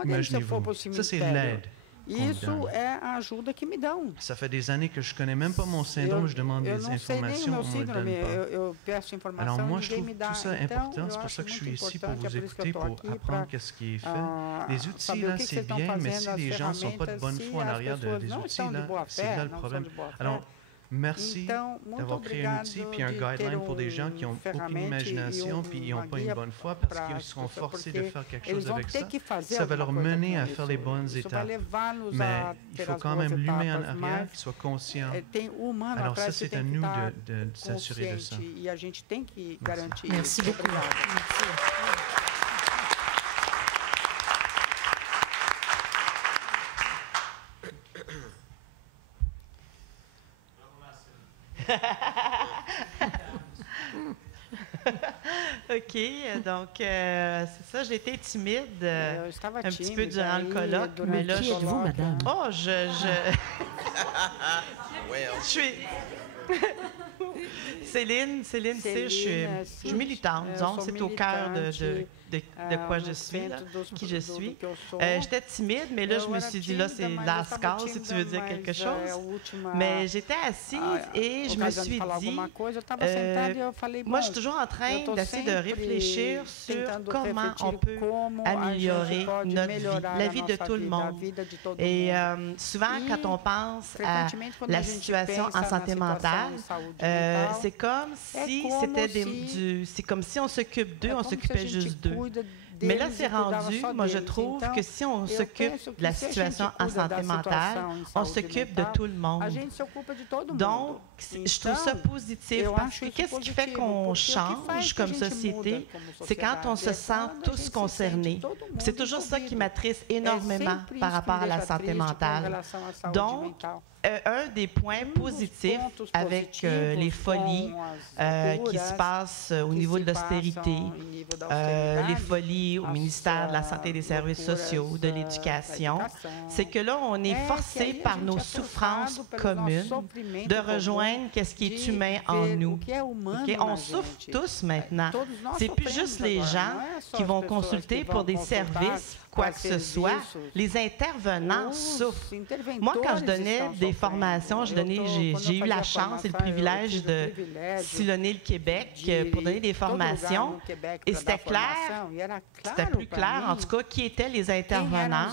Imaginez-vous. Ça, c'est l'aide. Ça fait des années que je ne connais même pas mon syndrome, je demande des informations, on ne me le donne pas. Alors moi, je trouve tout ça important, c'est pour ça que je suis ici, pour vous écouter, pour apprendre qu'est-ce qui est fait. Les outils, là, c'est bien, mais si les gens ne sont pas de bonne foi en arrière des outils, là, c'est là le problème. Alors, merci d'avoir créé un outil puis un guideline pour des gens qui n'ont aucune imagination puis ils n'ont pas une bonne foi parce qu'ils seront forcés de faire quelque chose avec ça. Ça va leur mener à faire les bonnes étapes. Mais il faut quand même l'humain en arrière qui soit conscient. Alors ça, c'est à nous de s'assurer de ça. Merci beaucoup. OK, donc c'est ça, j'ai été timide un petit peu durant le colloque, mais là, qui êtes-vous, madame? Oh, je suis... Céline, je suis militante, disons, c'est au cœur de quoi je suis, là, qui je suis. J'étais timide, mais là, je me suis dit, là, c'est last call, si tu veux dire quelque chose. Mais j'étais assise et je me suis dit, moi, je suis toujours en train d'essayer de réfléchir sur comment on peut améliorer notre vie, la vie de tout le monde. Et souvent, quand on pense à la situation en santé mentale, c'est comme si c'est comme si on s'occupe d'eux, on s'occupait juste d'eux. Mais là, c'est rendu, moi, je trouve que si on s'occupe de la situation en santé mentale, on s'occupe de tout le monde. Donc, je trouve ça positif parce que qu'est-ce qui fait qu'on change comme société? C'est quand on se sent tous concernés. C'est toujours ça qui m'attriste énormément par rapport à la santé mentale. Donc, un des points positifs avec les folies qui se passent au niveau de l'austérité, les folies au ministère de la Santé et des Services sociaux, de l'Éducation, c'est que là, on est forcé par nos souffrances communes de rejoindre qu'est-ce qui est humain en nous. Okay? On souffre tous maintenant. C'est plus juste les gens qui vont consulter pour des services, quoi que ce soit. Les intervenants souffrent. Moi, quand je donnais des formations, j'ai eu la chance et le privilège de sillonner le Québec pour donner des formations. Et c'était clair, c'était plus clair, en tout cas, qui étaient les intervenants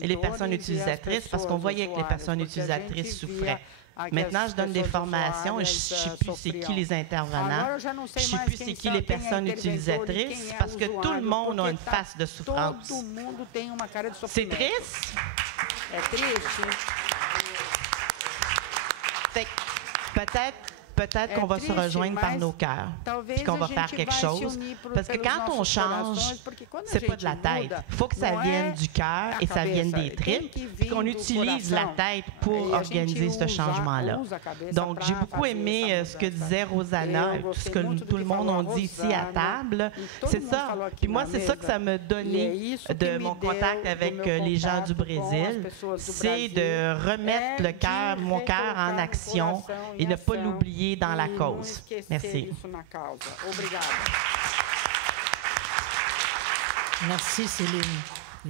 et les personnes utilisatrices, parce qu'on voyait que les personnes utilisatrices souffraient. Maintenant, je donne des formations et je ne sais plus c'est qui les intervenants, je ne sais plus c'est qui les personnes utilisatrices, parce que tout le monde a une face de souffrance. C'est triste? Peut-être peut-être qu'on va se rejoindre par nos cœurs, puis qu'on va faire quelque chose. Parce que quand on change, c'est pas de la tête. Il faut que ça vienne du cœur et ça vienne des tripes, puis qu'on utilise la tête pour organiser ce changement-là. Donc, j'ai beaucoup aimé ce que disait Rosanna, ce que tout le monde a dit ici à table. C'est ça. Puis moi, c'est ça que ça m'a donné de mon contact avec les gens du Brésil. C'est de remettre mon cœur en action et ne pas l'oublier dans la cause. Merci. Merci, Céline.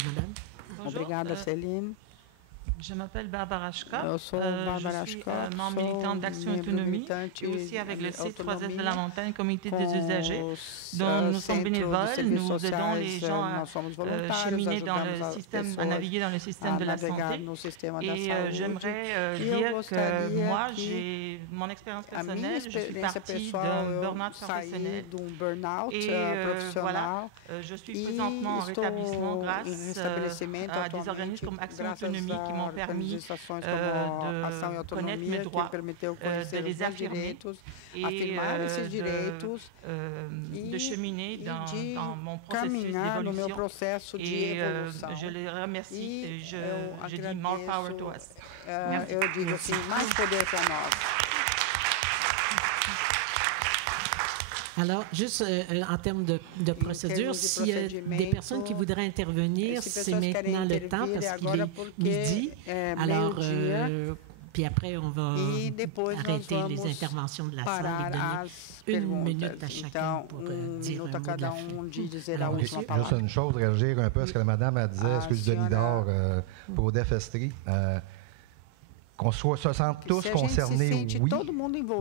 Madame. Obrigada, Céline. Je m'appelle Barbara Schka. Je suis membre militante d'Action Autonomie et aussi avec le C3S de la Montagne, Comité des usagers, dont nous sommes bénévoles. Nous aidons les gens à cheminer dans le système, à naviguer dans le système de la santé. Et j'aimerais dire que moi, j'ai mon expérience personnelle, je suis partie d'un burn-out professionnel. Et voilà, je suis présentement en rétablissement grâce à des organismes comme Action Autonomie qui m'ont permis de connaître mes droits, de les affirmer et de cheminer dans mon processus d'évolution. Et je les remercie et je dis more power to us. Merci. Alors, juste en termes de procédure, s'il y a des personnes qui voudraient intervenir, c'est maintenant le temps parce qu'il est midi. Alors, puis après, on va arrêter les interventions de la salle et donner 1 minute à chacun pour dire un mot de la fin. Juste une chose, réagir un peu à ce que la madame a dit, ce que je Denis d'or pour Odef Estrie. Qu'on se sente tous concernés, oui,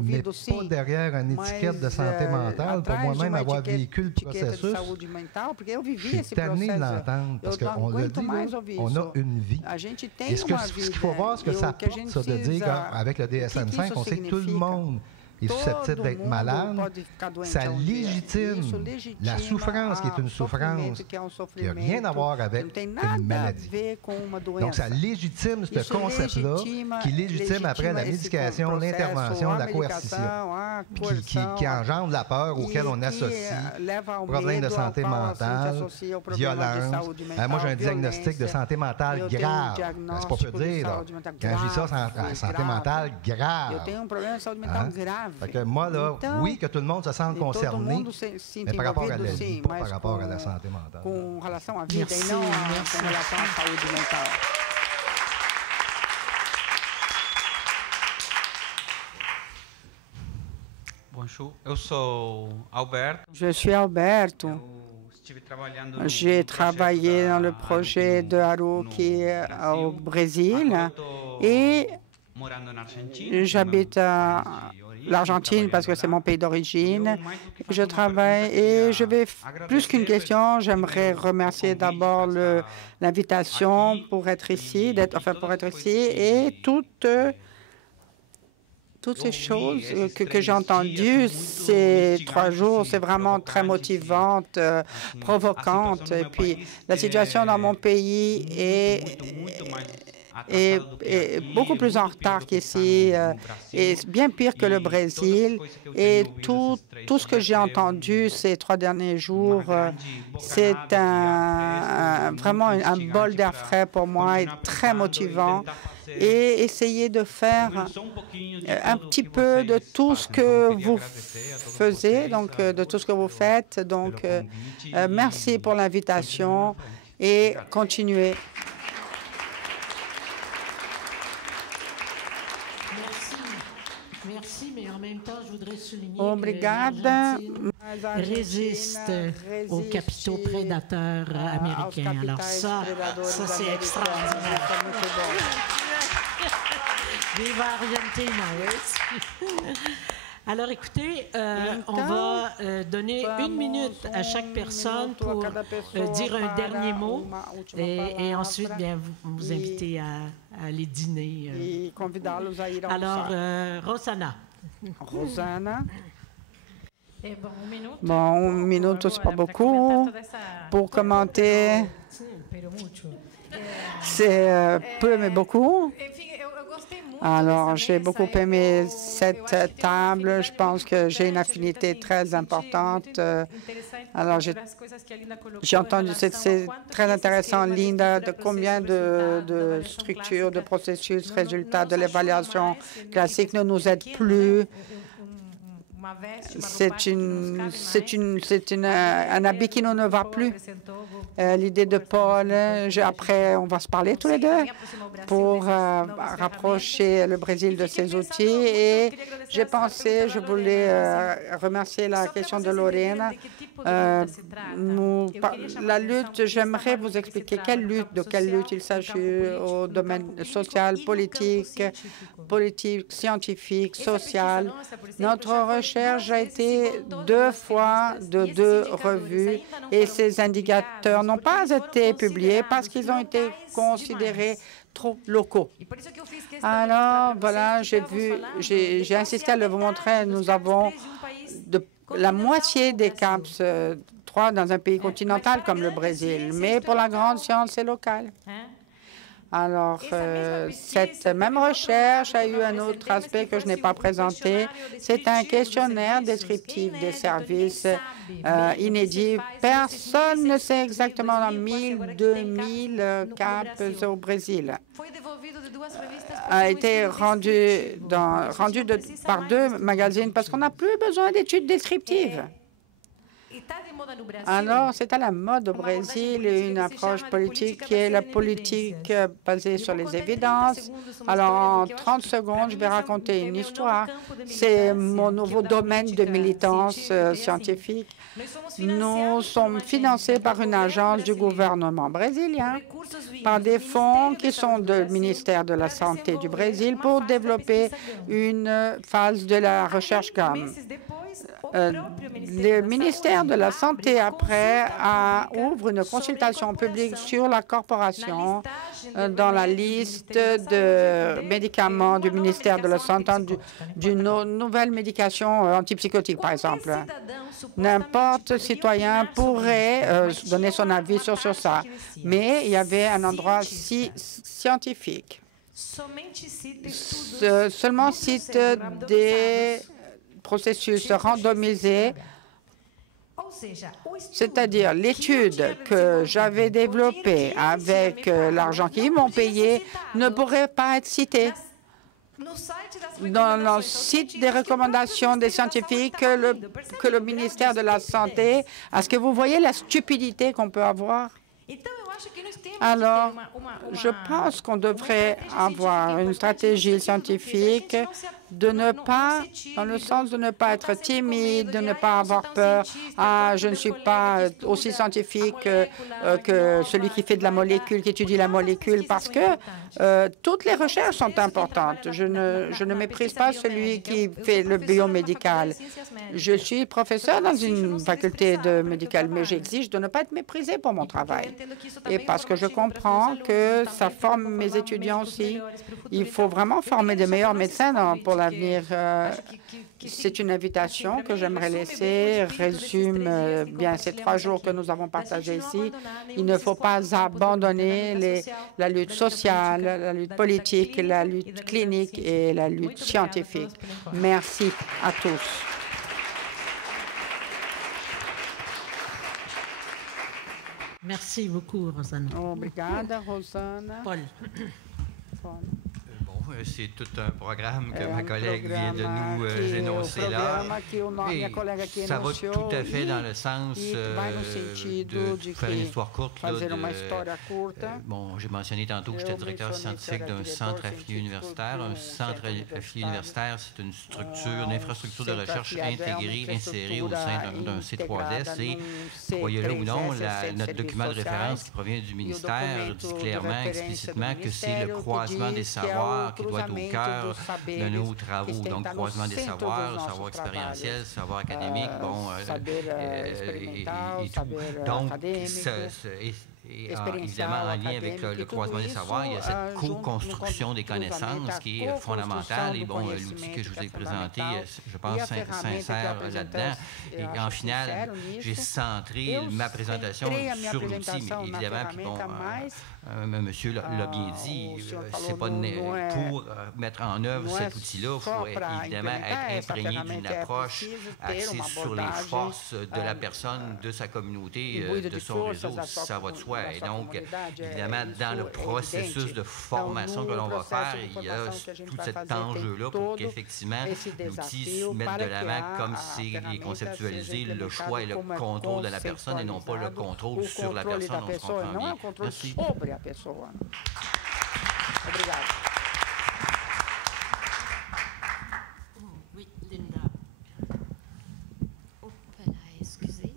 mais pas derrière une étiquette de santé mentale. Pour moi-même, avoir vécu le processus, je suis tanné de l'entendre, parce qu'on l'a dit, on a une vie. Et ce qu'il faut voir, ce que ça porte, ça, de dire qu'avec le DSM-5, on sait que tout le monde est susceptible d'être malade, ça légitime la souffrance qui est une souffrance qui n'a rien à voir avec une maladie. Donc, ça légitime ce concept-là qui légitime après la médication, l'intervention, la coercition, qui engendre la peur auquel on associe problèmes de santé mentale, violence. Moi, j'ai un diagnostic de santé mentale grave. C'est pas peu dire, là. Quand je dis ça, santé mentale grave. Fait que moi, là, oui, que tout le monde se sente concerné, mais par rapport à la vie, pas par rapport à la santé mentale. Merci. Bonjour, je suis Alberto. J'ai travaillé dans le projet de Haruki au Brésil et j'habite à l'Argentine parce que c'est mon pays d'origine. Je travaille et je vais, plus qu'une question, j'aimerais remercier d'abord l'invitation pour être ici, et toutes ces choses que j'ai entendues ces 3 jours, c'est vraiment très motivante, provocante. Et puis, la situation dans mon pays est beaucoup plus en retard qu'ici, et bien pire que le Brésil. Et tout ce que j'ai entendu ces 3 derniers jours, c'est vraiment un bol d'air frais pour moi et très motivant. Et essayer de faire un petit peu de tout ce que vous faisiez, donc de tout ce que vous faites. Donc, merci pour l'invitation et continuez. Merci, mais en même temps, je voudrais souligner Obrigada. que résiste aux capitaux prédateurs américains. Alors ça c'est extraordinaire. Viva Argentina, oui. Alors, écoutez, on va donner 1 minute à chaque personne pour dire un dernier mot et ensuite, bien, vous inviter à aller dîner. Alors, Rosanna. Bon, 1 minute, c'est pas beaucoup pour commenter. C'est peu, mais beaucoup. Alors, j'ai beaucoup aimé cette table. Je pense que j'ai une affinité très importante. Alors, j'ai entendu, c'est très intéressant, Linda, de combien de structures, de processus, résultats de l'évaluation classique ne nous aident plus. C'est un habit qui ne va plus. L'idée de Paul, après, on va se parler tous les deux pour rapprocher le Brésil de ses outils. Et j'ai pensé, je voulais remercier la question de Lorena. La lutte, j'aimerais vous expliquer de quelle lutte il s'agit au domaine social, politique, scientifique, social. Notre recherche a été 2 fois de 2 revues et ces indicateurs n'ont pas été publiés parce qu'ils ont été considérés trop locaux. Alors, voilà, j'ai insisté à le vous montrer. Nous avons la moitié des CAPS 3 dans un pays continental comme le Brésil, mais pour la grande science, c'est local. Alors, cette même recherche a eu un autre aspect que je n'ai pas présenté. C'est un questionnaire descriptif des services inédits. Personne ne sait exactement dans 1000, 2000 CAPS au Brésil. A été rendu par 2 magazines parce qu'on n'a plus besoin d'études descriptives. Alors, c'est à la mode au Brésil une approche politique qui est la politique basée sur les évidences. Alors, en 30 secondes, je vais raconter une histoire. C'est mon nouveau domaine de militance scientifique. Nous sommes financés par une agence du gouvernement brésilien, par des fonds qui sont du ministère de la Santé du Brésil pour développer une phase de la recherche GAM. Le ministère de la Santé, après, ouvre une consultation publique sur la corporation dans la liste de médicaments du ministère de la Santé, d'une nouvelle médication antipsychotique, par exemple. N'importe citoyen pourrait donner son avis sur ça, mais il y avait un endroit scientifique. Seulement cite des processus randomisés, c'est-à-dire l'étude que j'avais développée avec l'argent qu'ils m'ont payé ne pourrait pas être citée. Dans le site des recommandations des scientifiques que le ministère de la Santé, est-ce que vous voyez la stupidité qu'on peut avoir? Alors, je pense qu'on devrait avoir une stratégie scientifique de ne pas, dans le sens de ne pas être timide, de ne pas avoir peur. Ah, je ne suis pas aussi scientifique que celui qui fait de la molécule, qui étudie la molécule, parce que toutes les recherches sont importantes. Je ne méprise pas celui qui fait le biomédical. Je suis professeur dans une faculté de médicale, mais j'exige de ne pas être méprisé pour mon travail. Et parce que je comprends que ça forme mes étudiants aussi. Il faut vraiment former de meilleurs médecins pour l'avenir. C'est une invitation que j'aimerais laisser, résume bien ces 3 jours que nous avons partagés ici. Il ne faut pas abandonner la lutte sociale, la lutte politique, la lutte clinique et la lutte scientifique. Merci à tous. Merci beaucoup, Rosana. Obrigada, Rosana. Paul. C'est tout un programme que ma collègue vient de nous énoncer là. Et ça va tout à fait dans le sens de faire une histoire courte. Bon, j'ai mentionné tantôt que j'étais directeur scientifique d'un centre affilié universitaire. Un centre affilié universitaire, c'est une structure, une infrastructure de recherche intégrée, insérée au sein d'un C3S. Et, croyez-le ou non, notre document de référence qui provient du ministère dit clairement, explicitement, que c'est le croisement des savoirs qui doit être au cœur de nos travaux. Donc, croisement des savoirs, savoir expérientiel, savoir académique, bon, et tout. Donc, évidemment, en lien avec le croisement des savoirs, il y a cette co-construction des connaissances qui est fondamentale. Et bon, l'outil que je vous ai présenté, je pense, s'insère là-dedans. Et en finale, j'ai centré ma présentation sur l'outil, mais évidemment, puis bon, monsieur l'a bien dit, c'est pas pour mettre en œuvre cet outil-là, il faut évidemment être imprégné d'une approche axée sur les forces de la personne, de sa communauté, de son réseau, ça va de soi. Et donc, évidemment, dans le processus de formation que l'on va faire, il y a tout cet enjeu-là pour qu'effectivement l'outil se mette de l'avant comme c'est conceptualisé, le choix et le contrôle de la personne et non pas le contrôle sur la personne. On se comprend bien. Merci. Pessoa. Obrigada. Oui, Linda. Oh, excusez.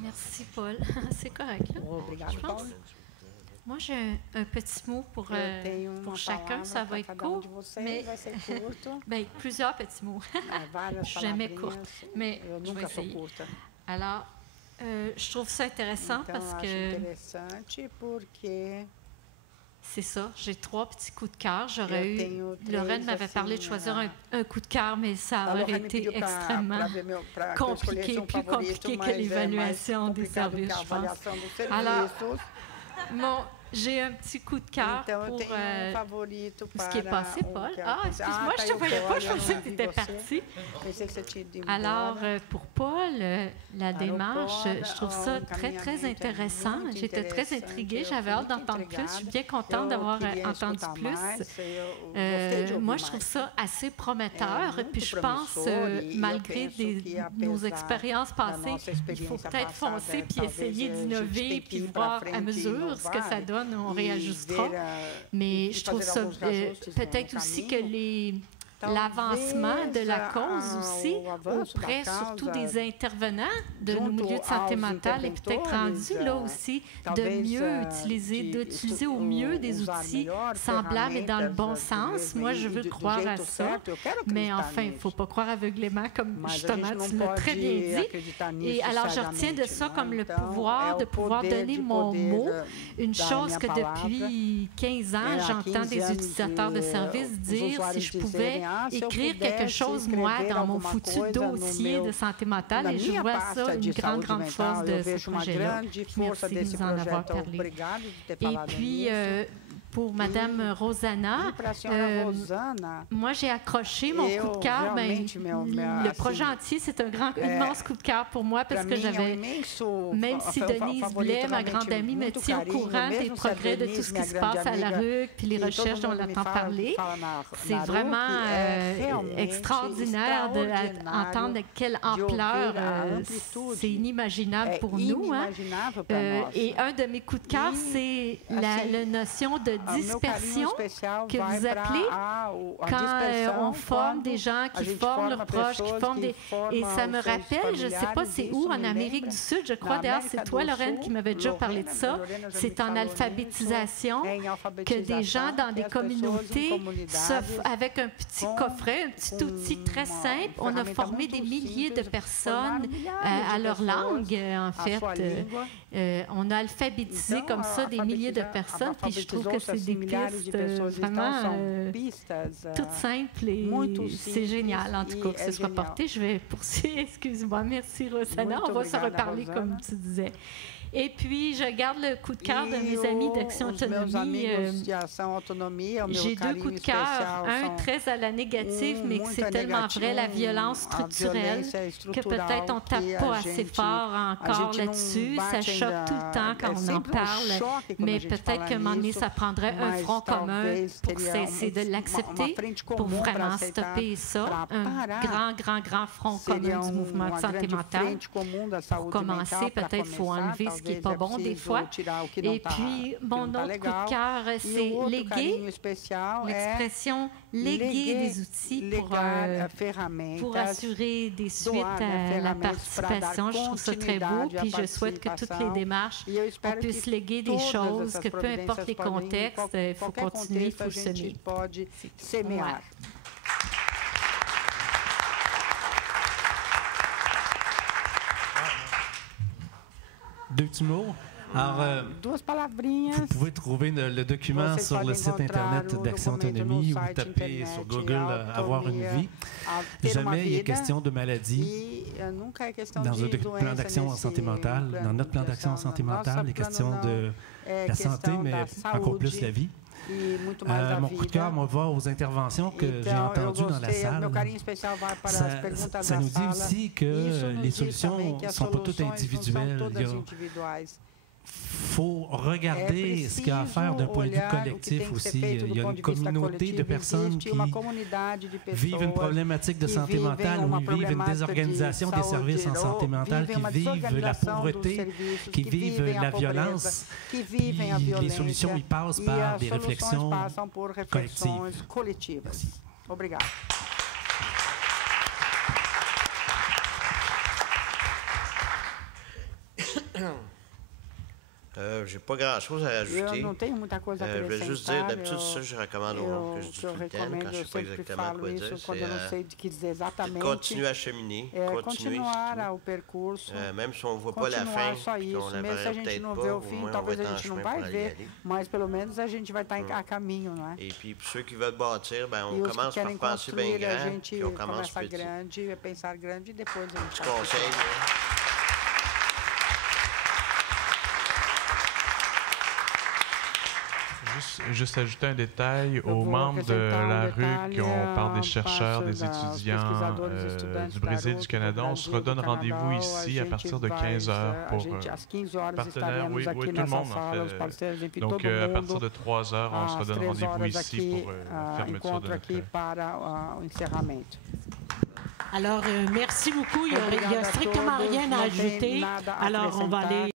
Merci, Paul. C'est correct, là? Je pense. Moi, j'ai un petit mot pour chacun. Ça va être court, mais ben, plusieurs petits mots. Je ne suis jamais courte, mais je vais essayer. Alors, je trouve ça intéressant parce que c'est ça, j'ai 3 petits coups de cœur. Lorraine m'avait parlé de choisir un coup de cœur, mais ça aurait été extrêmement compliqué, plus compliqué que l'évaluation des services, je pense. Alors, j'ai un petit coup de cœur pour ce qui est passé, Paul. Ah, excuse-moi, je ne te voyais pas, je pensais que tu étais parti. Alors, pour Paul, la démarche, je trouve ça très, très intéressant. J'étais très intriguée, j'avais hâte d'entendre plus. Je suis bien contente d'avoir entendu plus. Moi, je trouve ça assez prometteur. Puis je pense, malgré nos expériences passées, il faut peut-être foncer puis essayer d'innover puis voir à mesure ce que ça donne. On réajustera. Mais je trouve ça peut-être aussi que l'avancement de la cause aussi, auprès surtout des intervenants de nos milieux de santé mentale, est peut-être rendu là aussi de mieux d'utiliser au mieux des outils semblables et dans le bon sens. Moi, je veux croire à ça, mais enfin, il ne faut pas croire aveuglément, comme justement tu l'as très bien dit. Et alors, je retiens de ça comme le pouvoir de pouvoir donner mon mot, une chose que depuis 15 ans, j'entends des utilisateurs de services dire si je pouvais écrire quelque chose, moi, dans mon foutu dossier de santé mentale, et je vois ça une grande, grande force de ce projet-là. Merci de nous en avoir parlé. Et puis, pour Mme Rosanna, moi, j'ai accroché mon coup de cœur. Le projet entier, c'est un immense coup de cœur pour moi parce que j'avais, même si Denise Blais, ma grande amie, me tient au courant des progrès de tout ce qui se passe à la RUC puis les recherches dont on entend parler, c'est vraiment extraordinaire d'entendre de quelle ampleur c'est inimaginable pour nous. Et un de mes coups de cœur, c'est la notion de dispersion que vous appelez quand on forme des gens qui forment leurs proches, qui forment des... Et ça me rappelle, je ne sais pas c'est où, en Amérique du Sud, je crois d'ailleurs c'est toi, Lorraine, qui m'avais déjà parlé de ça. C'est en alphabétisation que des gens dans des communautés, avec un petit coffret, un petit outil très simple, on a formé des milliers de personnes à leur langue, en fait. On a alphabétisé comme ça des milliers de personnes, puis je trouve que c'est des pistes vraiment toutes simples et c'est génial, en tout cas, que ce soit porté. Je vais poursuivre, excuse-moi, merci Rosanna, on va se reparler comme tu disais. Et puis, je garde le coup de cœur de mes amis d'Action Autonomie. J'ai 2 coups de cœur. Un très à la négative, mais que c'est tellement vrai, la violence structurelle, que peut-être on ne tape pas assez fort encore là-dessus. Ça choque tout le temps quand on en parle, mais peut-être qu'à un moment donné, ça prendrait un front commun pour cesser de l'accepter, pour vraiment stopper ça. Un grand front commun du mouvement de santé mentale. Pour commencer, peut-être qu'il faut enlever ce qui n'est pas bon des fois. Et puis, mon autre coup de cœur, c'est léguer, l'expression léguer des outils pour assurer des suites à la participation. Je trouve ça très beau, puis je souhaite que toutes les démarches, on puisse léguer des choses, que peu importe les contextes, il faut continuer, il faut semer. Ouais. 2 petits mots. Alors, vous pouvez trouver le document sur le site Internet d'Action Autonomie ou vous tapez sur Google « Avoir une vie ». Jamais il est question de maladie dans un plan d'action en santé mentale. Dans notre plan d'action en santé mentale, il est question de la santé, mais encore plus la vie. Mon coup de cœur, on va aux interventions que j'ai entendues dans la salle. Ça nous dit aussi que les solutions ne sont pas toutes individuelles. Il faut regarder ce qu'il y a à faire d'un point de vue collectif aussi. Il y a une communauté de personnes qui vivent une problématique de santé mentale ou ils vivent une désorganisation des services en santé mentale, qui vivent la pauvreté, qui vivent la violence. Puis les solutions, ils passent par des réflexions collectives. Merci. Obrigado. J'ai pas grand-chose à rajouter. Je vais juste dire, d'habitude, ça, je recommande au monde que je dis tout le temps, quand je ne sais pas exactement quoi dire, c'est continuer à cheminer, continuer, même si on ne voit pas la fin, on ne la verra peut-être pas, au moins on va être en chemin pour aller. Et puis, pour ceux qui veulent bâtir, ben, on commence par penser bien grand, puis on commence petit. Petit conseil, Juste ajouter un détail aux membres de la rue qui ont parlé des chercheurs, des étudiants du Brésil, du Canada. On se redonne rendez-vous ici à partir de 15 h pour partenaires, oui, tout le monde en fait. Donc à partir de 3 h, on se redonne rendez-vous ici pour fermeture de notre... Alors, merci beaucoup. Il n'y a strictement rien à ajouter. Alors, on va aller...